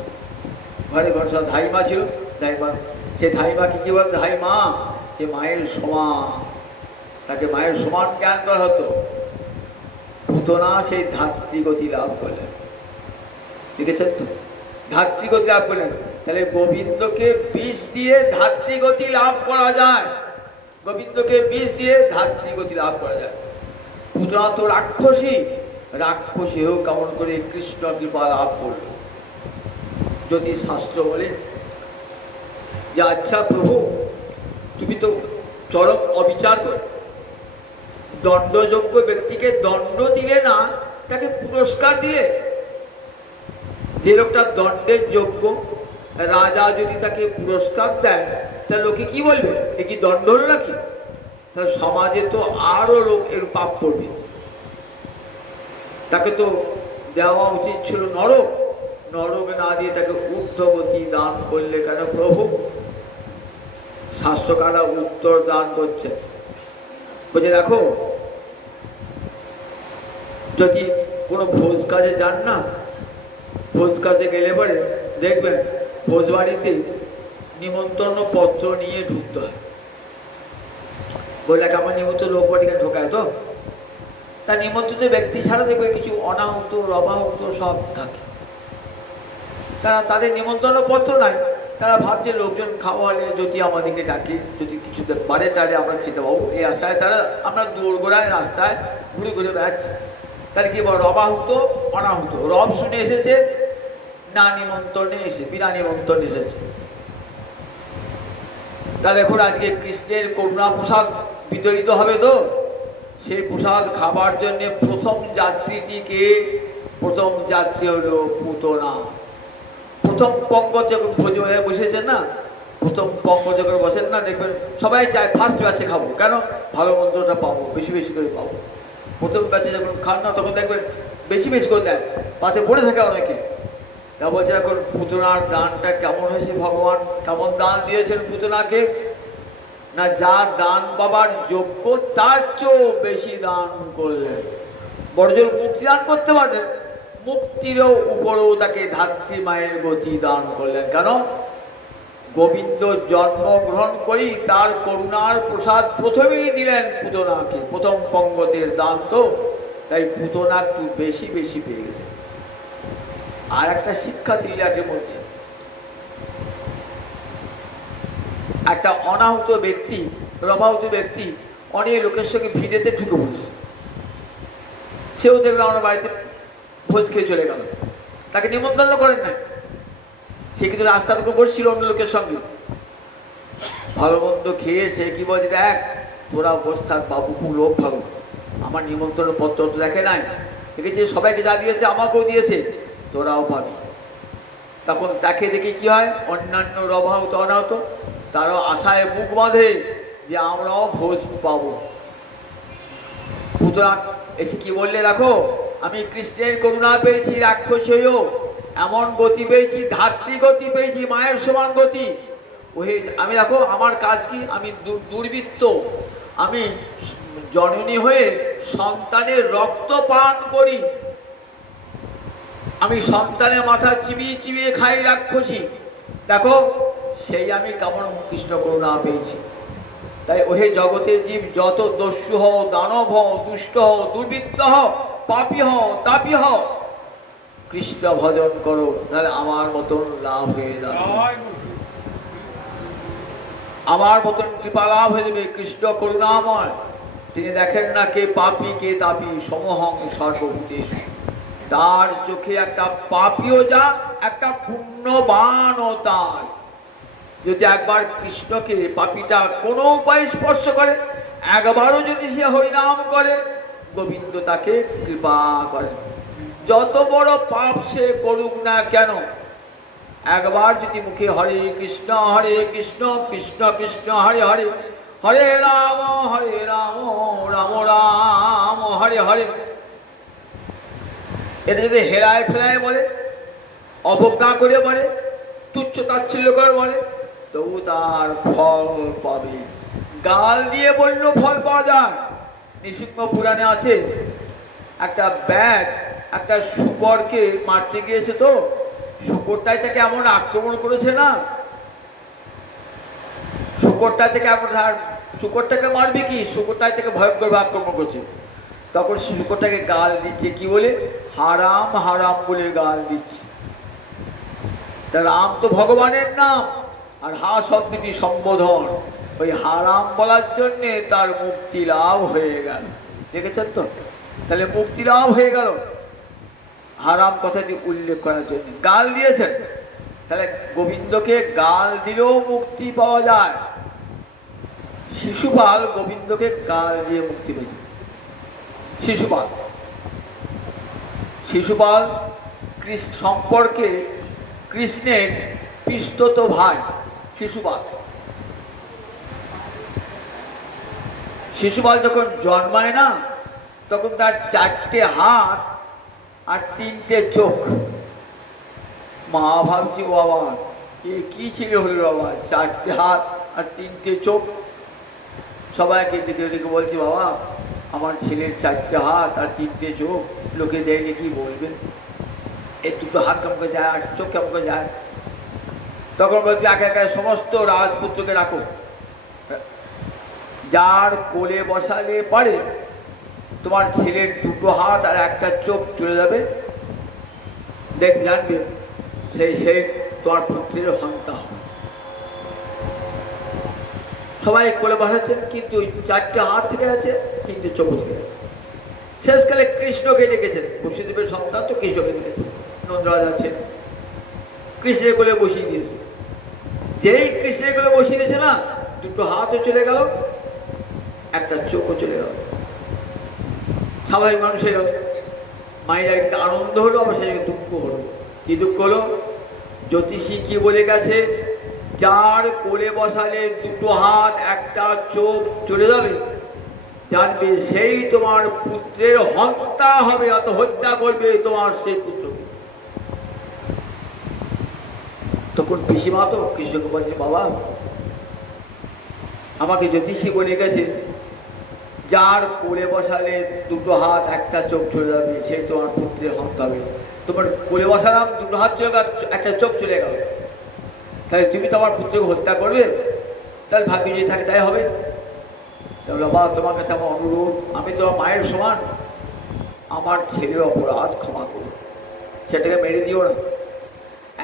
ঘরে ঘরে সব ধাইমা ছিল। ধাইমা, সে ধাইমাকে কি বলতো? ধাইমা, সে মায়ের সমান, তাকে মায়ের সমান জ্ঞান করা হতো। পুতনা সেই ধাত্রীগতি লাভ করলেন। দেখেছেন তো, ধাত্রীগতি লাভ করলেন। তাহলে গোবিন্দকে বিষ দিয়ে ধাত্রীগতি লাভ করা যায়, গোবিন্দকে বিষ দিয়ে ধাত্রীগতি লাভ করা যায়। পুতনা তো রাক্ষসী, রাক্ষসী হোক কেমন করে কৃষ্ণ কৃপা লাভ করল? যদি শাস্ত্র বলে যে আচ্ছা প্রভু, তুমি তো চরম অবিচার করে দণ্ডযোগ্য ব্যক্তিকে দণ্ড দিলে না, তাকে পুরস্কার দিলে। যে লোকটা দণ্ডের যোগ্য, রাজা যদি তাকে পুরস্কার দেয়, তা লোকে কি বলবে? এ কি দণ্ড হলো নাকি? তাহলে সমাজে তো আরো লোক এর পাপ করবে। তাকে তো দেওয়া উচিত ছিল নরক, নরক না দিয়ে তাকে ঊর্ধ্বগতি দান করলে কেন প্রভু? শাস্ত্রকাররা উত্তর দান করছে, বলছে দেখো, যদি কোনো ভোজ কাজে যান না, ভোজ কাজে গেলে পরে দেখবেন ভোজ বাড়িতে নিমন্ত্রণ পত্র নিয়ে ঢুকতে হয়। বললে আমার নিমন্ত্রণ লোক বাড়িকে ঢোকায় তো, তা নিমন্ত্রিত ব্যক্তি ছাড়া দেখবে কিছু অনাহুত রবাহুত সব থাকে। তারা তাদের নিমন্ত্রণ পত্র নাই, তারা ভাবছে লোকজন খাওয়ালে যদি আমাদেরকে ডাকে, যদি কিছু পারে তাহলে আমরা খেতে পাবো, এই আশায় তারা আমরা দৌড়গোড়ায় রাস্তায় ঘুরে ঘুরে বেড়াচ্ছি। তাহলে কি বল, রবাহুত অনাহুত, রব শুনে এসেছে, না নিমন্ত্রণে এসে বিনা নিমন্ত্রণে এসেছে। তা দেখুন, আজকে কৃষ্ণের করুণা প্রসাদ বিতরিত হবে তো, সেই প্রসাদ খাবার জন্য প্রথম যাত্রীটিকে, প্রথম যাত্রী হলো পুতনা। প্রথম পঙ্গজ যখন ভোজ হয়ে বসেছেন না, প্রথম পঙ্গজ যখন বসেন না, দেখবেন সবাই চায় ফার্স্ট ব্যাচে খাবো, কেন? ভালো মন্ত্রটা পাবো, বেশি বেশি করে পাবো। প্রথম ব্যাচে যখন খান না, তখন দেখবেন বেশি বেশি করে দেয়, পাতে পড়ে থাকে অনেকে। তা বলছে এখন পুতনার দানটা কেমন হয়েছে, ভগবান কেমন দান দিয়েছেন পুতনাকে? না, যা দান পাবার যোগ্য তার চেয়েও বেশি দান করলেন। বড়জোর মুক্তি দান করতে পারলেন, মুক্তিরও উপরেও তাকে ধাত্রী মায়ের গতি দান করলেন। কেন? গোবিন্দ জন্মগ্রহণ করি তার করুণার প্রসাদ প্রথমেই দিলেন পুতনাকে, প্রথম পঙ্গতের দান তো, তাই পুতনা একটু বেশি বেশি পেয়ে গেছে। আর একটা শিক্ষা লীলাটির মধ্যে, একটা অনাহুত ব্যক্তি, রবাহুত ব্যক্তি অনেক লোকের সঙ্গে ভিড়েতে ঢুকে পড়েছে। সেও দেখলো আমার বাড়িতে ভোজ খেয়ে চলে গেল, তাকে নিমন্ত্রণ করেন নাই। সে কিন্তু রাস্তাটুকু বসছিল অন্য লোকের সঙ্গে, ভালো মন্দ খেয়ে সে কি বলছে, দেখ তোরা বস থাক বাবু, খুব লোক ভালো, আমার নিমন্ত্রণ পত্র তো দেখে নাই, দেখেছি সবাইকে যা দিয়েছে আমাকেও দিয়েছে, তোরাও পাবি। তখন তাকে দেখে কি হয়, অন্যান্য রবাহুত অনাহুত তারাও আশায় বুক বাঁধে যে আমরাও ভোজ পাবো। সুতরাং এসে কি বললে, দেখো আমি কৃষ্ণের করুণা পেয়েছি, রাক্ষসী হয়েও এমন গতি পেয়েছি, ধাত্রী গতি পেয়েছি, মায়ের সমান গতি। ওই আমি দেখো আমার কাজ কি, আমি দুর্বৃত্ত, আমি জননী হয়ে সন্তানের রক্ত পান করি, আমি সন্তানের মাথা চিবিয়ে চিবিয়ে খাই রাক্ষসী, দেখো সেই আমি কেমন কৃষ্ণ করুণা পেয়েছি। তাই ওহে জগতের জীব, যত দস্যু হও, দানব হও, দুষ্ট হও, দুর্বৃত্ত হও, পাপী হও, তাপী হও, কৃষ্ণ ভজন করো, তাহলে আমার মতন লাভ হয়ে যাবে, আমার মতন কৃপা লাভ হয়ে যাবে। কৃষ্ণ করুণাময়, তিনি দেখেন না কে পাপী কে তাপী, সমহং সর্বভূতেষু। তার চোখে একটা পাপীও যা, একটা পুণ্যবানও তার। যদি একবার কৃষ্ণকে পাপীটা কোনো উপায়ে স্পর্শ করে, একবারও যদি সে হরিনাম করে, গোবিন্দ তাকে কৃপা করেন। যত বড় পাপ সে করুক না কেন, একবার যদি মুখে হরে কৃষ্ণ কৃষ্ণ কৃষ্ণ হরে হরে, হরে রাম রাম রাম হরে হরে, এটা যদি হেরায় ফেরায় বলে, অবজ্ঞা করে বলে, তুচ্ছ তাচ্ছিল্য করে বলে, তবু তার ফল পাবে। গাল দিয়ে বললেও ফল পাওয়া যায়। নৃসিংহ পুরাণে আছে, একটা ব্যাগ একটা শূকরকে মারতে গিয়েছে, তো শূকরটাই তাকে এমন আক্রমণ করেছে না, শূকরটা থেকে এমন, শূকরটাকে মারবে কি, শূকরটাই থেকে ভয়ঙ্কর আক্রমণ করছে। তখন শূকরটাকে গাল দিচ্ছে, কি বলে? হারাম হারাম বলে গাল দিচ্ছে। তা রাম তো ভগবানের নাম, আর হা শব্দটি সম্বোধন, ওই হারাম বলার জন্যে তার মুক্তি লাভ হয়ে গেল। দেখেছেন তো? তাহলে মুক্তি লাভ হয়ে গেল হারাম কথাটি উল্লেখ করার জন্য। গাল দিয়েছেন, তাহলে গোবিন্দকে গাল দিলেও মুক্তি পাওয়া যায়। শিশুপাল গোবিন্দকে গাল দিয়ে মুক্তি পেয়েছে। শিশুপাল সম্পর্কে কৃষ্ণের পিস্তত ভাই শিশুপাল যখন জন্মায় না, তখন তার 4টে হাত আর 3টে চোখ। মা ভাবছি, বাবা এ কি ছিল হলো বাবা, 4টে হাত আর 3টে চোখ। সবাইকে দেখে দেখে বলছি, বাবা আমার ছেলের 4টে হাত আর 3টে চোখ, লোকে দেখলে কি বলবেন, এই 2টো হাত কেমন যায় আর চোখ কেমন যায়। তখন বলছি, একে একে সমস্ত রাজপুত্রকে রাখো, যার কোলে বসালে পারে তোমার ছেলের 2টো হাত আর 1টা চোখ চলে যাবে, জানবে সেই তোমার পুত্রের হন্তা হবে। সবাই কোলে বসাচ্ছেন, কিন্তু 4টে হাত থেকে আছে, 3টে চোখ থেকে আছে। শেষকালে কৃষ্ণকে ডেকেছেন, বসুদেবের সন্তান তো কৃষ্ণকে ডেকেছেন। নন্দরাজ আছেন, কৃষ্ণের কোলে বসিয়ে দিয়েছে। যেই কৃষ্ণের কোলে বসিয়ে দিয়েছে না, 2টো হাতও চলে গেল, 1টা চোখও চলে গেল। স্বাভাবিক মানুষের মায়ের একদিকে আনন্দ হলো, আবার সেদিকে দুঃখ হলো। কি দুঃখ হলো? জ্যোতিষী কি বলে গেছে, যার কোলে বসালে 2টো হাত 1টা চোখ চলে যাবে, জানবে সেই তোমার পুত্রের হত্যা হবে, অত হত্যা করবে তোমার সেই পুত্রকে। তখন পিসিমা তো কৃষ্ণকে বলছে, বাবা আমাকে জ্যোতিষী বলে গেছে, যার কোলে বসালে 2টো হাত 1টা চোখ চলে যাবে, সেই তোমার পুত্রের হত্যা হবে। তোমার কোলে বসালাম, 2টো হাত চলে গেল, 1টা চোখ চলে গেল, তাহলে তুমি তো আমার পুত্রকে হত্যা করবে, তাহলে ভাগ্য যদি থাকে তাই হবে। বাবা তোমার কাছে আমার অনুরোধ, আমি তোমার মায়ের সমান, আমার ছেলের অপরাধ ক্ষমা করো, সেটাকে মেরে দিও না।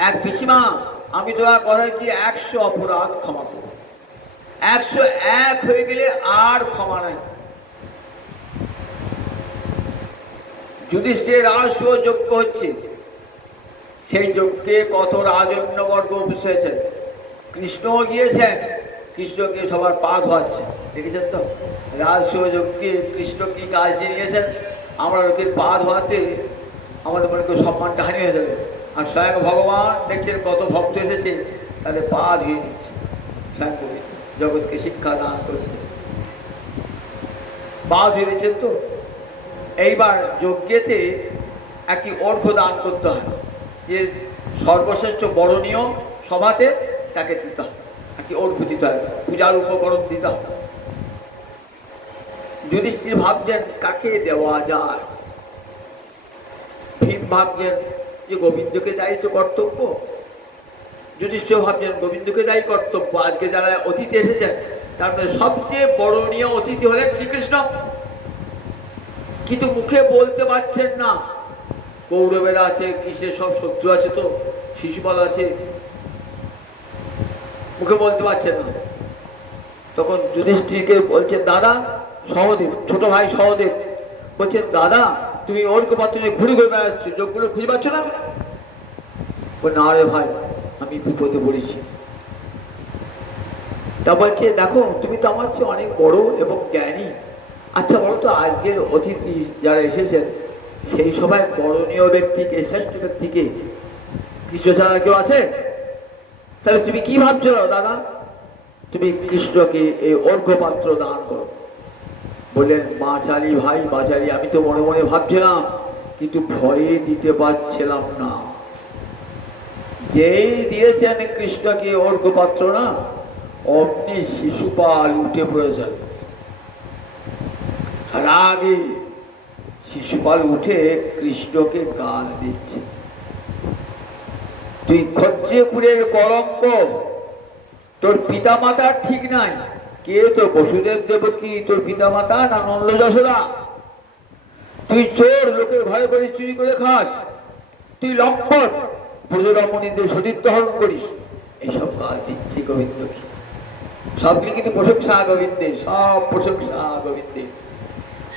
এক পিসিমা, আমি তোমার কথা কি 100 অপরাধ ক্ষমা করো, 101 হয়ে গেলে আর ক্ষমা নাই। যুধিষ্ঠির রাজস্ব যজ্ঞ হচ্ছে, সেই যজ্ঞে কত রাজন্যবর্গ বসেছেন, কৃষ্ণও গিয়েছেন, কৃষ্ণকে সবার পা ধোয়াচ্ছে, দেখেছেন তো? রাজস্ব যজ্ঞে কৃষ্ণ কি কাজ নিয়েছেন, আমরা লোকের পা ধোয়াতে আমাদের মনে কেউ সম্মানটা হানি হয়ে যাবে। আর স্বয়ং ভগবান দেখছেন কত ভক্ত এসেছে, তাদের পা ধুয়ে দিচ্ছে, স্বয়ং জগৎকে শিক্ষা দান করছে, পা ধুয়ে দিচ্ছেন। তো এইবার যজ্ঞেতে একটি অর্ঘ্য দান করতে হয়, যে সর্বশ্রেষ্ঠ বরণীয় সভাতে তাকে দিতে হয়, একটি অর্ঘ্য দিতে হয়, পূজার উপকরণ দিতে হয়। যুধিষ্ঠির ভাবছেন কাকে দেওয়া যায়, ভীম ভাবছেন যে গোবিন্দকে দায়িত্ব কর্তব্য, যুধিষ্ঠির ভাবছেন গোবিন্দকে দায়ী কর্তব্য, আজকে যারা অতিথি এসেছেন তার মধ্যে সবচেয়ে বরণীয় অতিথি হলেন শ্রীকৃষ্ণ, কিন্তু মুখে বলতে পারছেন না। কৌরবেরা আছে, কৃষ্ণের সব শত্রু আছে, তো শিশুপাল আছে, মুখে বলতে পারছেন না। তখন যুধিষ্ঠিরকে বলছেন দাদা, সহদেব ছোট ভাই সহদেব বলছেন দাদা তুমি অর্ঘ্যপাত্র নিয়ে ঘুরে ঘুরে বেড়াচ্ছ, যোগগুলো খুঁজে পাচ্ছ না? না রে ভাই, আমি বিপদে পড়েছি। তা বলছে দেখো তুমি তো আমার চেয়ে অনেক বড় এবং জ্ঞানী, আচ্ছা বলো তো আজকের অতিথি যারা এসেছেন সেই সবাই বরণীয় ব্যক্তিকে, শ্রেষ্ঠ ব্যক্তিকে কৃষ্ণ ছাড়া কেউ আছে? তাহলে তুমি কি ভাবছো দাদা? তুমি কৃষ্ণকে এই অর্ঘ্যপাত্র দান করো। বললেন বাঁচালি ভাই বাঁচালি, আমি তো মনে মনে ভাবছিলাম কিন্তু ভয়ে দিতে পারছিলাম না। যেই দিয়েছেন কৃষ্ণকে অর্ঘ্যপাত্র না, অমনি শিশুপাল উঠে পড়েছেন। রাগে শিশুপাল উঠে কৃষ্ণকে গাল দিচ্ছে, তুই ক্ষত্রিয়কুলের কলঙ্ক, তোর পিতা মাতার ঠিক নাই। কে তোর বসুদেব দেবকী তোর পিতা মাতা না নন্দ যশোদা? তুই চোর, লোকের ঘরে করে চুরি করে খাস, তুই লম্পট, ব্রজরমণীদের সতীত্ব হরণ করিস। এইসব গাল দিচ্ছে গোবিন্দকে। সবগুলি কিন্তু প্রশংসা গোবিন্দের, সব প্রশংসা গোবিন্দের।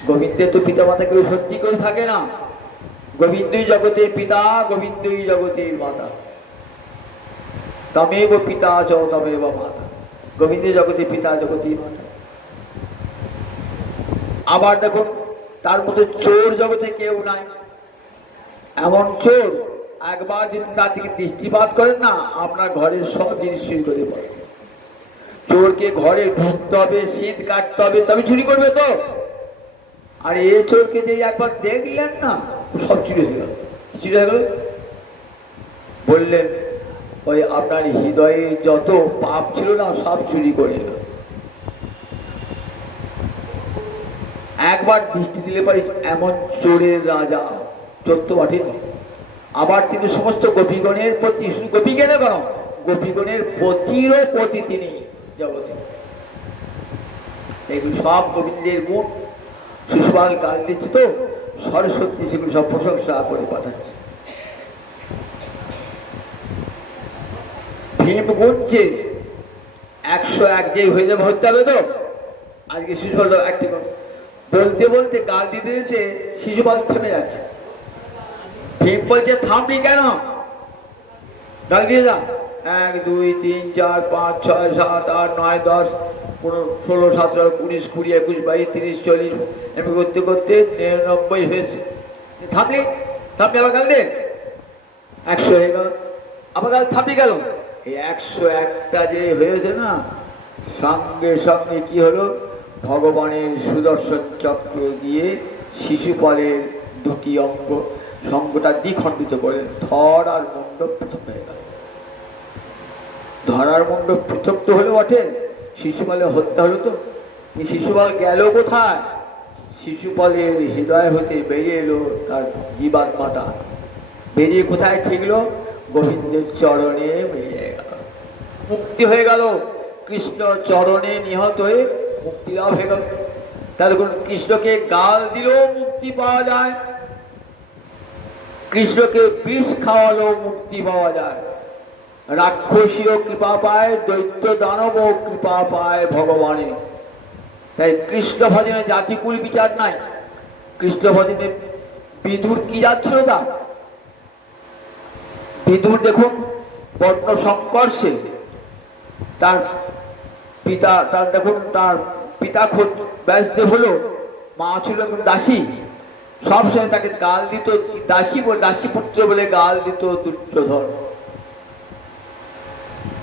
গোবিন্দের তো পিতা মাতা কেউ সত্যি করে থাকে না। গোবিন্দই জগতের পিতা, গোবিন্দই জগতের মাতা। তমেব পিতা চ তমেব মাতা, গোবিন্দই জগতের পিতা, জগতের মাতা। আবার দেখুন তার মধ্যে চোর জগতে কেউ নাই। এমন চোর একবার যদি তার দিকে দৃষ্টিপাত করেন না, আপনার ঘরের সব জিনিস চুরি করে পড়ে। চোরকে ঘরে ঢুকতে হবে, শীত কাটতে হবে, তবে চুরি করবে তো। আর এ চোরকে যে একবার দেখলেন না, সব চুরি হয়ে গেল। চুরি হয়ে গেল বললেন ওই আপনার হৃদয়ে যত পাপ ছিল না সব চুরি করে এলো। একবার দৃষ্টি দিলে পারি এমন চোরের রাজা, চোর তো বটেন। আবার তিনি সমস্ত গোপীগণের প্রতি, গোপী কেন কেন গোপীগণের পতিরও পতি তিনি জগতে। এগুলো সব গোবিন্দের গুণ। শিশুপাল কাল দিচ্ছে তো সরস্বতী সেগুলো সব প্রশংসা করে পাঠাচ্ছে। ভীম গুনছে 101 যে হয়ে যাবে, হতে হবে তো। আজকে শিশুপাল একটি বলতে বলতে গাল দিতে দিতে শিশুপাল থেমে যাচ্ছে। ভীম বলছে থামলি কেন, গাল দিয়ে যা। 1 2 3 4 5 6 7 8 9 10 15 16 17 19 20 21 22 30 40 এমনি করতে করতে 99 হয়েছে। থামলি, থামলি আবার গাল দে। 100 হয়ে গেল, আবার গাল থামলি গেল। এই 101টা যে হয়েছে না, সঙ্গে সঙ্গে কি হলো, ভগবানের সুদর্শন চক্র দিয়ে শিশুপালের দুটি অঙ্গ সঙ্গটা দ্বিখণ্ডিত করে ধর আর মুন্ড পৃথক হয়ে গেল। ধরার মুন্ড পৃথক তো হলো বটে, শিশুপালের হত্যা হলো তো। শিশুপাল গেল কোথায়? শিশুপালের হৃদয় হতে বেরিয়ে এলো তার জীবাত্মাটা, বেরিয়ে কোথায় ঠিকলো? গোবিন্দের চরণে বেরিয়ে গেল, মুক্তি হয়ে গেল। কৃষ্ণ চরণে নিহত হয়ে মুক্তি লাভ হয়ে গেল। তাহলে কৃষ্ণকে গাল দিলেও মুক্তি পাওয়া যায়, কৃষ্ণকে বিষ খাওয়ালেও মুক্তি পাওয়া যায়। রাক্ষসীও কৃপা পায়, দৈত্য দানবও কৃপা পায় ভগবানের। তাই কৃষ্ণ ভজনে জাতিকুল বিচার নাই। কৃষ্ণ ভজনে বিদুর কি যাচ্ছিল তা, বিদুর দেখুন বর্ণ সংকর্ষে তার পিতা, তার দেখুন তার পিতা খোদ ব্যাসদেব হলো, মা ছিল দাসী, সবসময় তাকে গাল দিত, দাসী বলে, দাসী পুত্র বলে গাল দিত দুর্যোধন।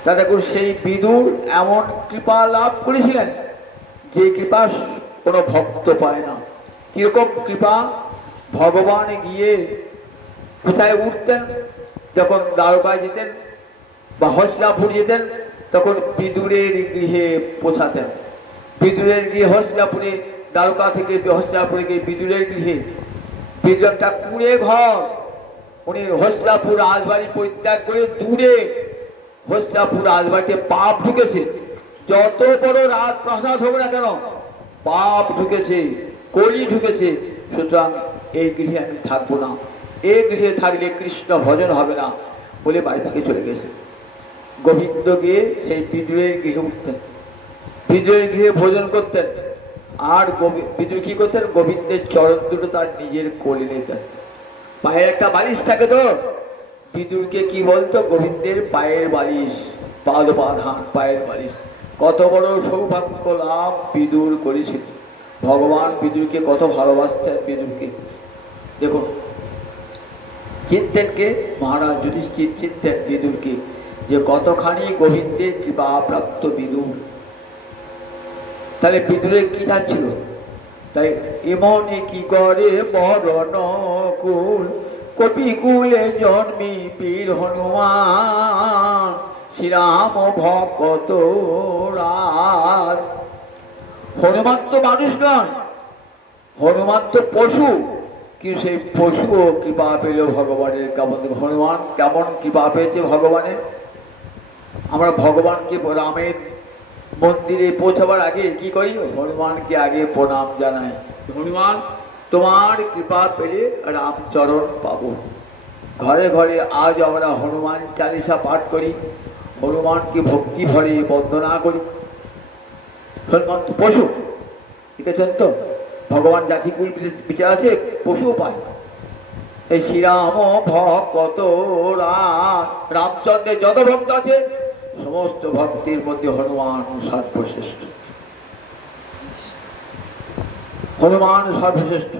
তা দেখুন সেই বিদুর এমন কৃপা লাভ করেছিলেন যে কৃপা কোনো ভক্ত পায় না। কিরকম কৃপা? ভগবান গিয়ে কোথায় উঠতেন, যখন দ্বারকায় যেতেন বা হস্তিনাপুর যেতেন, তখন বিদুরের গৃহে পৌঁছাতেন। বিদুরের গৃহে হস্তিনাপুরে, দ্বারকা থেকে হস্তিনাপুরে গিয়ে বিদুরের গৃহে, বিদুর একটা কুঁড়ে ঘর, উনি হস্তিনাপুর রাজবাড়ি পরিত্যাগ করে দূরে হস্তিনাপুর রাজবাড়িতে পাপ ঢুকেছে, যত বড় রাজপ্রাসাদ হোক না কেন পাপ ঢুকেছে, কলি ঢুকেছে, সুতরাং এই গৃহে আমি থাকবো না, এই গৃহে থাকলে কৃষ্ণ ভজন হবে না বলে বাড়ি থেকে চলে গেছে। গোবিন্দ গিয়ে সেই বিদুরের গৃহে উঠতেন, বিদুরের গৃহে ভোজন করতেন, আর বিদুর কি করতেন, গোবিন্দের চরণ দুটো তার নিজের কোলে নিতেন। পায়ে একটা বালিশ থাকে তো, বিদুরকে কি বলতো, গোবিন্দের পায়ের বালিশ, পাদ বাঁধান পায়ের বালিশ। কত বড় সৌভাগ্য লাভ বিদুর করেছিল, ভগবান বিদুরকে কত ভালোবাসতেন। বিদুরকে দেখুন, চিনতেন কে, মহারাজ যুধিষ্ঠির চিনতেন বিদুরকে, যে কতখানি গোবিন্দের কৃপা প্রাপ্ত বিদুর। তাহলে বিদুরের কি ছিল, তাই এমনি কি করে বরণ কুল, কপিকুলে জন্মি বীর হনুমান, শ্রীরাম ভক্ত রাজ। হনুমান তো মানুষ নয়, হনুমান তো পশু, কিন্তু সেই পশুও কৃপা পেল ভগবানের। কেমন হনুমান কেমন কৃপা পেয়েছে ভগবানের। আমরা ভগবানকে রামের মন্দিরে পৌঁছাবার আগে কি করি, হনুমানকে আগে প্রণাম জানাই, হনুমান তোমার কৃপা পেলে রামচরণ পাবো। ঘরে ঘরে আজ আমরা হনুমান চালিসা পাঠ করি, হনুমানকে ভক্তি ভরে বন্দনা করি। হনুমান তো পশু, ঠিক আছেন তো, ভগবান জাতিকুল বিচার আছে, পশু পায়। এই শ্রীরাম ভক্ত রামচন্দ্রের যত ভক্ত আছে সমস্ত ভক্তির মধ্যে হনুমান সর্বশ্রেষ্ঠ, হনুমান সর্বশ্রেষ্ঠ।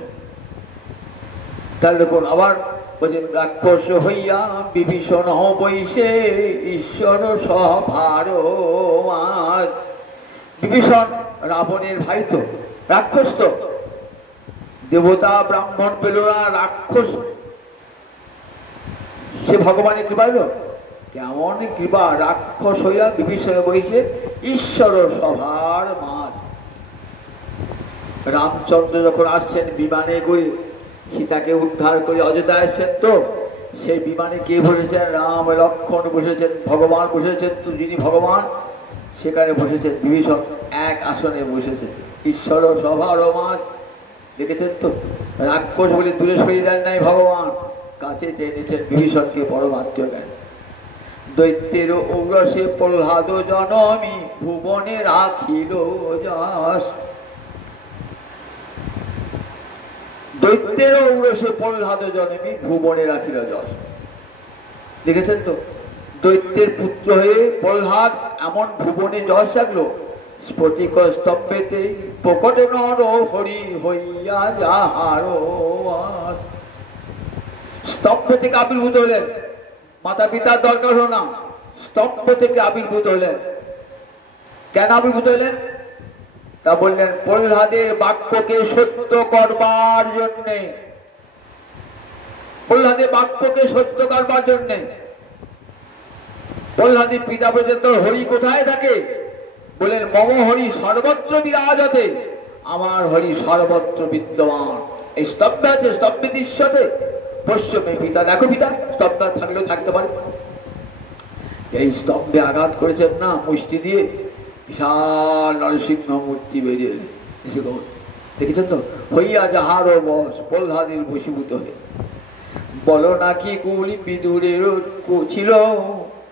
তাহলে দেখুন আবার বলছেন, রাক্ষস হইয়া বিভীষণ বৈশে ঈশ্বর সভার মাঝ। বিভীষণ রাবণের ভাই তো, রাক্ষস তো, দেবতা ব্রাহ্মণ পেল না, রাক্ষস, সে ভগবানের কৃপা পেল। কেমন কৃপা, রাক্ষস হইয়া বিভীষণ বৈশে ঈশ্বর সভার মাঝ। রামচন্দ্র যখন আসছেন বিমানে করে, সীতাকে উদ্ধার করে অযোধ্যা আসছেন, তো সেই বিমানে কে বসেছেন, রাম লক্ষ্মণ বসেছেন, ভগবান বসেছেন, তো যিনি ভগবান সেখানে বসেছেন, বিভীষণ এক আসনে বসেছেন, ঈশ্বর সভার মাঝ। দেখেছেন তো, রাক্ষস বলে দূরে সরিয়ে দেন নাই ভগবান, কাছে টেনেছেন বিভীষণকে পরমাত্মীয় জ্ঞান। দৈত্যের ঔরসে প্রহ্লাদ জনমি ভুবনে রাখিল যশ। দৈত্যের ঔরসে প্রহ্লাদ জনমি ভুবনে রাখিল যশ। দেখেছেন তো, দৈত্যের পুত্র হয়ে প্রহ্লাদ এমন ভুবনে যশ রাখলো, স্ফটিক স্তম্ভেতে প্রকট নর হরি হইয়া যাহার বাস। স্তম্ভ থেকে আবির্ভূত হলেন, মাতা পিতার দরকার হলো না, স্তম্ভ থেকে আবির্ভূত হলেন। কেন আবির্ভূত হলেন তা বললেন, প্রহ্লাদের বাক্যকে সত্য করবার জন্যে, প্রহ্লাদের বাক্যকে সত্য করবার জন্যে। প্রহ্লাদের পিতা বলেছেন, তোর হরি কোথায় থাকে, বলেন মম হরি সর্বত্র বিরাজতে, আমার হরি সর্বত্র বিদ্যমান। এই স্তম্ভে আছে, স্তম্ভে দৃশ্যতে পশ্চিমে পিতা, দেখো পিতা, স্তম্ভ থাকলেও থাকতে পারে। এই স্তম্ভে আঘাত করেছেন না মুষ্টি দিয়ে, বিশাল নরসিংহ মূর্তি বেরিয়ে দেখেছেন তো, হইয়া যাহারও বস, প্রহ্লাদের বশীভূত হয়ে। বলো নাকি কুল বিদুরের ছিল,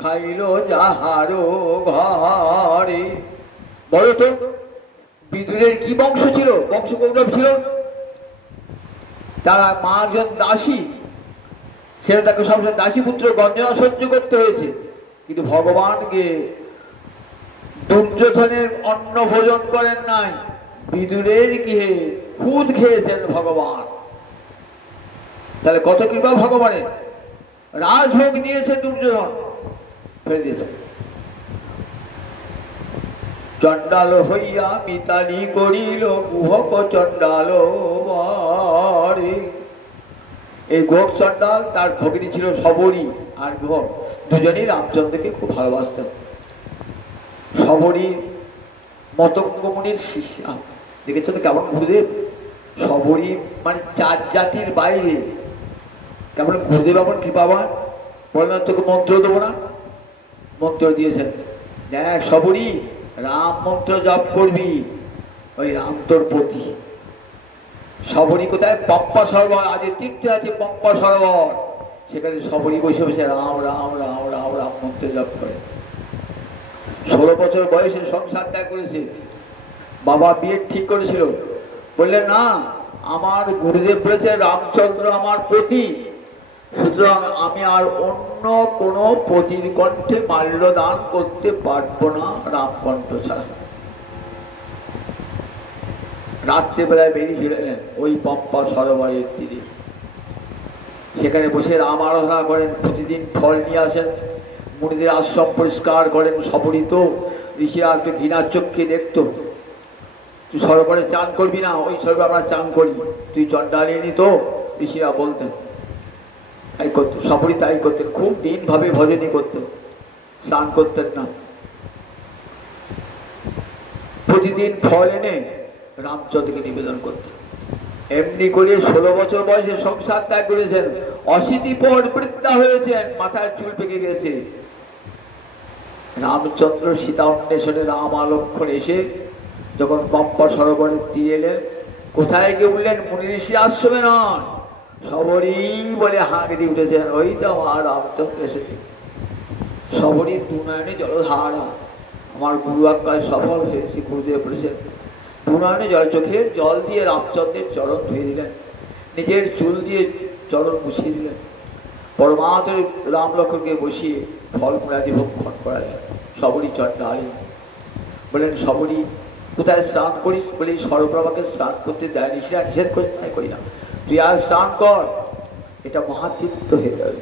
খাইল যাহারও ঘরে। বলো তো বিদুরের কি বংশ ছিল, বংশ গৌরব ছিল। তারা মা একজন দাসী, সেটা তাকে সবসময় দাসী পুত্র গঞ্জনা সহ্য করতে হয়েছে, কিন্তু ভগবানকে দুর্যোধনের অন্ন ভোজন করেন নাই, বিদুরের গৃহে খুদ খেয়েছেন ভগবান। তাহলে কত কৃপা ভগবানের। রাজভোগ নিয়েছে দুর্যোধন, ফেলে দিয়েছে। চণ্ডাল হইয়া মিতালি করিল গুহক চণ্ডাল বারে। এই গুহক চণ্ডাল, তার ভগিনী ছিল শবরী আর গুহক, দুজনেই রামচন্দ্রকে খুব ভালোবাসতেন। শবরী মতঙ্গ মুনির শিষ্যা, দেখেছ তো কেমন গুরুদেব। শবরী মানে 4 জাতির বাইরে, কেমন গুরুদেব এমন কৃপাবান। বললেন তোকে মন্ত্র দেবো না, মন্ত্র দিয়েছেন, দেখ সবরই রাম মন্ত্র জপ করবি, ওই রাম তোর পতি। সবরী কোথায়? পম্পা সরোবর, আজ তীর্থে আছে পম্পা সরোবর, সেখানে সবরী বসে বসে রাম রাম রাম রাম রাম মন্ত্র জপ করে। 16 বছর বয়সে সংসার ত্যাগ করেছে। বাবা বিয়ে ঠিক করেছিল, বললেন না আমার গুরুদেব বলেছে রামচন্দ্র আমার পতি, সুতরাং আমি আর অন্য কোন পতির কণ্ঠে মাল্য দান করতে পারবো না রামকণ্ঠ ছাড়া। রাত্রেবেলায় বেরিয়েছিলেন ওই পম্পা সরোবরের তীরে, সেখানে বসে রাম আরাধনা করেন, প্রতিদিন ফল নিয়ে আসেন, মুনিদের আশ্রম পরিষ্কার করেন। সবরিত ঋষিরা ঘৃণার চক্ষে দেখতো, তুই সরোবরে চান করবি না, ওই সরোবরে আমরা চান করি, তুই চণ্ডালিনী তো, ঋষিরা বলতেন। তাই করতো সবরই, তাই করতেন, খুব দিনভাবে ভজনী করতেন, স্নান করতেন না। প্রতিদিন ফল এনে রামচন্দ্রকে নিবেদন করতেন। এমনি করে 16 বছর বয়সে সংসার ত্যাগ করেছেন, 80 পর বৃদ্ধা হয়েছেন, মাথার চুল পেকে গেছে। রামচন্দ্র সীতা অন্বেষণে রাম লক্ষ্মণ এসে যখন পম্পা সরোবরের তীরে এলেন, কোথায় গিয়ে উঠলেন? মুনি ঋষি আশ্রমে নয়, সবরী বলে হাঁক দিয়ে উঠেছেন, ওই তো আমার রামচন্দ্র এসেছে। সবরী দু নয়নে জলধারা, আমার গুরু আজ্ঞায় সফল হয়েছে, গুরুদেব বলেছেন। দু নয়নে চোখের জল দিয়ে রামচন্দ্রের চরণ ধুয়ে দিলেন, নিজের চুল দিয়ে চরণ মুছিয়ে দিলেন, পরমাত্মা রাম লক্ষ্মণকে বসিয়ে ফলমূলাদি ভক্ষণ করালেন। সবরী চণ্ডালী বললেন, সবরী কোথায় স্নান করিস? বলে সর্বপ্রভাকে স্নান করতে দেয়, ঋষিরা নিষেধ করে, তাই করি না, তুই আর স্নান কর, এটা মহাতীর্থ হয়ে যাবে।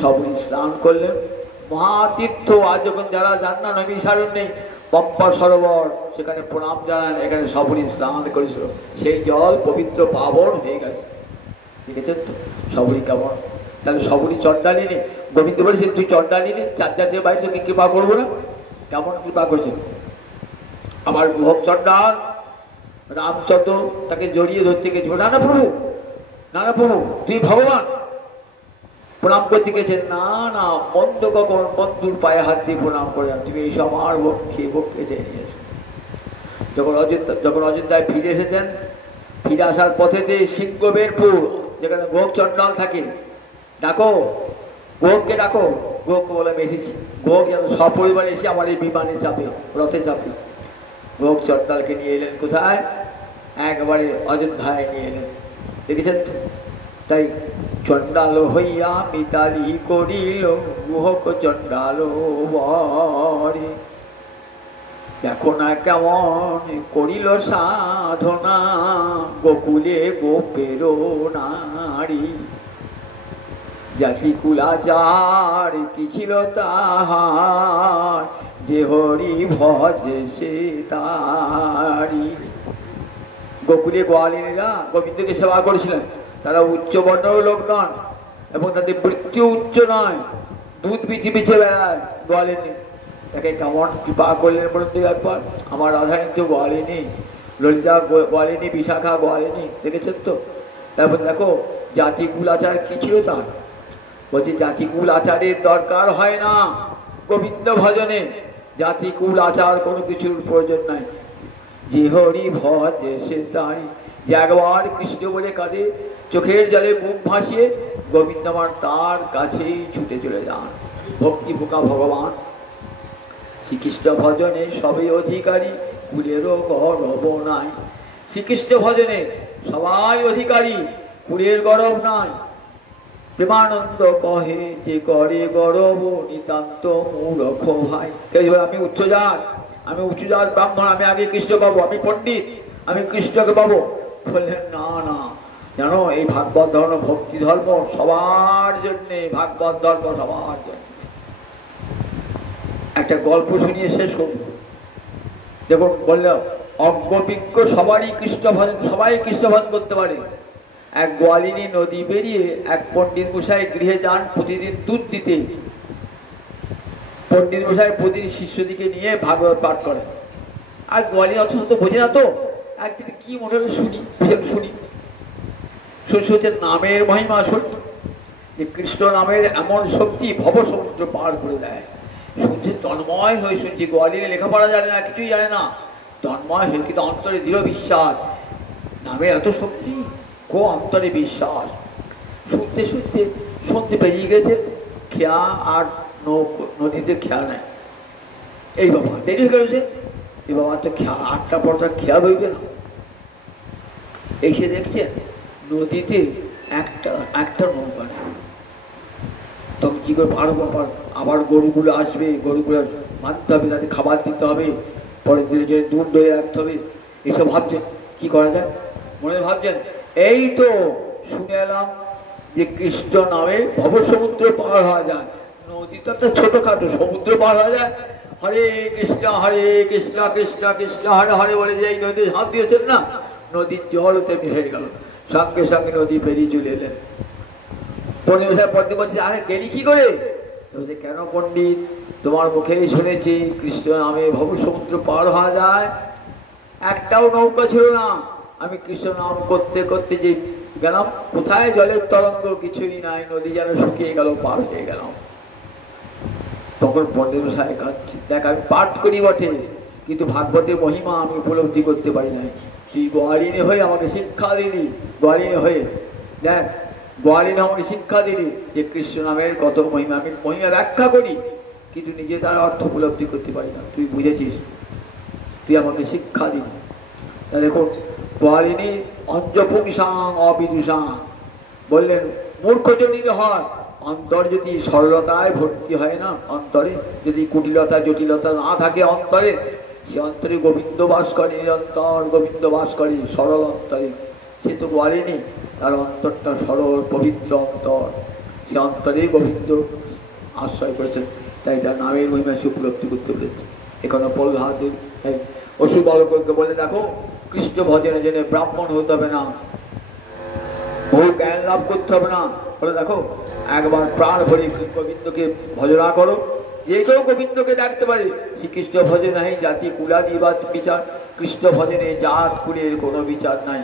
সবরী স্নান করলেন, মহাতীর্থ। আজ যখন যারা যান না নৈমিষারণ্যে পম্পা সরোবর, সেখানে প্রণাম জানান, এখানে সবরী স্নান করেছিল, সেই জল পবিত্র পাবন হয়ে গেছে। দেখেছেন তো সবরী কেমন? তাহলে সবরী চণ্ডালিনী, গোবিন্দ বলেছেন তুই চণ্ডালিনী, চার জাতীয় বাইরে তোকে কৃপা করবো না? কেমন কৃপা করছেন? আমার ভোগ চণ্ডাল রামচন্দ্র তাকে জড়িয়ে ধরতে গেছিল, না না প্রভু, না না প্রভু, তুই ভগবান। প্রণাম করতে গেছেন, না না, বন্ধু কখন বন্ধুর পায়ে হাত দিয়ে প্রণাম করে, তুমি এইসব আমার ভোগ খেয়ে ভোগ খেয়ে নিয়েছে। যখন অযোধ্যায় ফিরে এসেছেন, ফিরে আসার পথেতে সিংহবেরপুর, যেখানে ভোগ চণ্ডাল থাকে, ডাকো ভোগকে, ডাকো। ভোগকে বলে এসেছি, ভোগ যেন সপরিবারে এসে আমার এই বিমানে চাপে, রথে চাপে। ভোগ চণ্ডালকে নিয়ে এলেন কোথায়? একবারে অযোধ্যায় নিয়ে এলেন। দেখেছেন তো? তাই চণ্ডাল হইয়া মিতালি করিল গুহক চণ্ডাল বরে, দেখো না কেমন করিল সাধনা গোকুলে গোপের নারী। জাতি কুলাচার কি ছিল তাহার, যে হরি ভজে সে তারি। গোকুলে গোয়ালিনীরা গোবিন্দকে সেবা করেছিলেন, তারা উচ্চ বর্ণের লোক নন এবং তাদের বৃত্তিও উচ্চ নয়, দুধ বিছে বিছে বেড়ায় গোয়ালিনী। তাকে কেমন কৃপা করলেন বলুন তো একবার? আমার রাধারানী তো গোয়ালিনী, ললিতা গোয়ালিনী, বিশাখা গোয়ালিনী, দেখেছেন তো? তারপর দেখো জাতিকুল আচার কি ছিল তার, বলছে জাতিকুল আচারের দরকার হয় না গোবিন্দ ভজনে, জাতিকুল আচার কোনো কিছুর প্রয়োজন নাই, যে হরি ভজে সে তাই। যে একবার কৃষ্ণ বলে কাঁদে, চোখের জলে মুখ ভাসিয়ে গোবিন্দ আমার তার কাছেই ছুটে চলে যান। ভক্তি পোকা ভগবান শ্রীকৃষ্ণ ভজনে সবে অধিকারী, কুলেরও গরব নাই। শ্রীকৃষ্ণ ভজনে সবাই অধিকারী, কুলের গরব নাই। প্রেমানন্দ কহে যে করে গরব নিতান্ত মূর্খ ভাই। আমি উচ্চজাত, আমি উচ্চজাত ব্রাহ্মণ, আমি আগে কৃষ্ণ পাবো, আমি পণ্ডিত, আমি কৃষ্ণকে পাবো। বললেন না না, জানো এই ভাগবত ধর্ম ভক্তি ধর্ম সবার জন্যে, ভাগবত ধর্ম সবার জন্য। একটা গল্প শুনিয়ে শেষ করব। দেখুন বলল অজ্ঞবিজ্ঞ সবারই কৃষ্ণ ভজন, সবাই কৃষ্ণ ভজন করতে পারে। এক গোয়ালিনী নদী পেরিয়ে এক পণ্ডিত মশাই গৃহে যান প্রতিদিন দুধ দিতে। পণ্ডিত মশাই প্রতিদিন শিষ্যদিকে নিয়ে ভাগবত পাঠ করেন, আর গোয়ালিনী অত তো বোঝে না। তো একদিন কি মনে হলো শুনি, শুনি হচ্ছে নামের মহিমা, শুনি যে কৃষ্ণ নামের এমন শক্তি ভব সমুদ্র পার করে দেয়। শুনছে তন্ময় হয়ে শুনছে, গোয়ালিনে লেখাপড়া জানে না, কিছুই জানে না, তন্ময় হয়ে কিন্তু অন্তরে দৃঢ় বিশ্বাস, নামে এত শক্তি, কো অন্তরে বিশ্বাস। শুনতে শুনতে সন্ধে পেরিয়ে গেছে, খেয়া আর নদীতে খেয়া নাই। এই বাবা দেরি হয়ে গেছে, এই বাবা তো খেয়া 8টা পর তার খেয়া বইবে না। এসে দেখছে নদীতে একটা একটা নৌকা নেই। তখন কি করে পারবো, আবার গরুগুলো আসবে, গরুগুলো মারতে হবে, তাদের খাবার দিতে হবে, পরের দিনে যে দুধ দই রাখতে হবে, এসব ভাবছেন কি করা যায়। মনে ভাবছেন এই তো শুনে এলাম যে কৃষ্ণ নামে ভবসমুদ্র পার হওয়া যায়। নদী তো একটা ছোটখাটো, সমুদ্র পার হওয়া যায়। হরে কৃষ্ণ কৃষ্ণ কৃষ্ণ হরে হরে বলে যে এই নদী ঝাঁপ দিয়েছেন না, নদীর জল তেমনি হয়ে গেল, সঙ্গে সঙ্গে নদী পেরিয়ে চলে এলেন। পণ্ডিত সাহেব পণ্ডিত বলছে, আরে গেলি কি করে? বলছে, কেন পণ্ডিত, তোমার মুখেই শুনেছি কৃষ্ণ নামে ভবসমুদ্র পার হওয়া যায়, একটাও নৌকা ছিল না। আমি কৃষ্ণ নাম করতে করতে যে গেলাম, কোথায় জলের তরঙ্গ, কিছুই নাই, নদী যেন শুকিয়ে গেল, পার হয়ে গেলাম। তখন পণ্ডিত সাহেব কাঁদছে, দেখ আমি পাঠ করি বটে, কিন্তু ভাগবতের মহিমা আমি উপলব্ধি করতে পারি নাই। তুই গোয়ালিনী হয়ে আমাকে শিক্ষা দিলি, গোয়ালিনী হয়ে দেখ, গোয়ালিনী আমাকে শিক্ষা দিলি যে কৃষ্ণ নামের কত মহিমা, আমি মহিমা ব্যাখ্যা করি কিন্তু নিজে তার অর্থ উপলব্ধি করতে পারি না। তুই বুঝেছিস, তুই আমাকে শিক্ষা দিলি। তা দেখুন গোয়ালিনী অঞ্জপুংসাং অবিদুষাং বললেন, মূর্খ যদি হয়, অন্তর যদি সরলতায় ভর্তি হয় না, অন্তরে যদি কুটিলতা জটিলতা না থাকে অন্তরে, সে অন্তরে গোবিন্দ বাস করে, নিরন্তর গোবিন্দ বাস করে সরল অন্তরে। সে তো গোয়ালিনী, তার অন্তরটা সরল পবিত্র অন্তর, সে অন্তরে গোবিন্দ আশ্রয় করেছেন, তাই তার নামের মহিমা সে উপলব্ধি করতে পেরেছে। এখানে প্রহ্লাদের অসুর বালককে বলে, দেখো কৃষ্ণ ভজনে জেনে ব্রাহ্মণ হতে হবে না, বহু জ্ঞান লাভ করতে হবে না, বলে দেখো একবার প্রাণ ভরে গোবিন্দকে ভজনা করো, যে কেউ গোবিন্দকে ডাকতে পারে। শ্রীকৃষ্ণ ভজনে নাই জাতি কুলাদি বা বিচার, কৃষ্ণ ভজনে জাত কুলের কোনো বিচার নাই,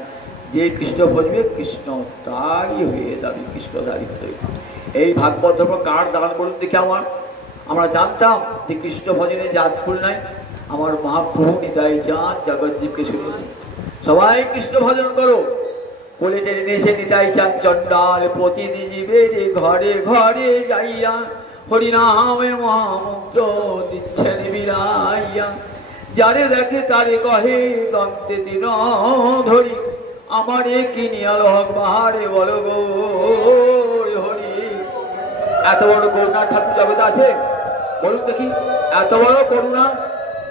যে কৃষ্ণ ভজবে কৃষ্ণ তারই হয়ে যাবে, কৃষ্ণ তারই হয়ে যাবে। এই ভাগবত ধর্ম কার দান করুন দেখে আমরা জানতাম যে কৃষ্ণ ভজনে জাত কুল নাই। আমার মহাপ্রভু নিতাই চাঁদ জগৎজীবকে শুনেছি, সবাই কৃষ্ণ ভজন করো, বলে টেনে নিয়েছে নিতাই চাঁদ চণ্ডাল প্রতিদিন জীবের ঘরে ঘরে যাইয়া হরিনামে মহামন্ত্র দিচ্ছেন বিলাইয়া, যারে দেখে তারে কহে দন্তে দিন ধরি, আমারে কিনিয়াল হক বাহারে বলো গো হরি। এত বড় করুণা ঠাকুর জগতে আছে বলুন দেখি, এত বড় করুণা।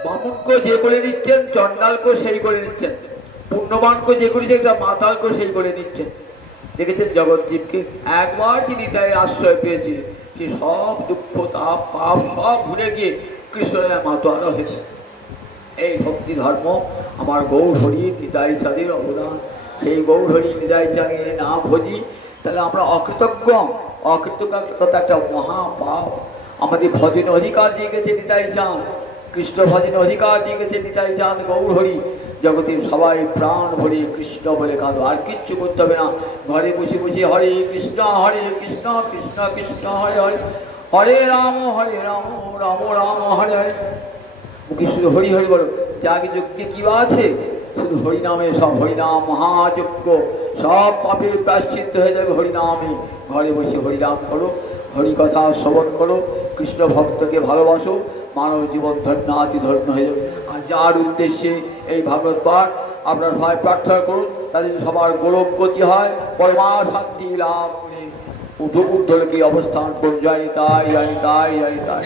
বামুনকে যে করে নিচ্ছেন, চণ্ডালকে সেই করে নিচ্ছেন, পুণ্যবানকে যে করেছে একটা মাতালকে সেই করে নিচ্ছেন। দেখেছেন জগৎজীবকে একবার যিনি তাই আশ্রয় পেয়েছে, সে সব দুঃখ তাপ পাপ সব ভুলে গিয়ে কৃষ্ণের মাতোয়ারা হয়েছে। এই ভক্তি ধর্ম আমার গৌর হরি নিতাই চাঁদের অবদান। সেই গৌর হরি নিতাই চাঁদের না ভজি, তাহলে আমরা অকৃতজ্ঞ, অকৃতজ্ঞতা একটা মহাপাপ। আমাদের ভজনে অধিকার দিয়ে গেছে নিতাই চাঁদ, কৃষ্ণ ভজনে অধিকার দিয়ে গেছে নিতাই চাঁদ গৌর হরি। জগতের সবাই প্রাণ ভরে কৃষ্ণ বলে কাঁদো, আর কিচ্ছু করতে হবে না। ঘরে বসে বসে হরে কৃষ্ণ কৃষ্ণ কৃষ্ণ হরে হরে, হরে রাম রাম রাম হরে হরে। মুখে শুধু হরি হরি বলো, যা কিছু কি আছে শুধু হরিনামে, সব হরিনাম মহাযজ্ঞ, সব পাপের প্রায়শ্চিত্ত হয়ে যাবে হরিনামে। ঘরে বসে হরিনাম করো, হরিকথা শ্রবণ করো, কৃষ্ণ ভক্তকে ভালোবাসো, মানব জীবন ধন্যাতি ধন্য হয়ে যাবে। আর যার উদ্দেশ্যে এই ভাগবত পাঠ আপনার সবাই প্রার্থনা করুন, তাদের সবার গোলক গতি হয়, পরমা শান্তি লাভ করে উদ্ধলোকে অবস্থান করুন। জয় নিতাই জয় নিতাই জয় নিতাই।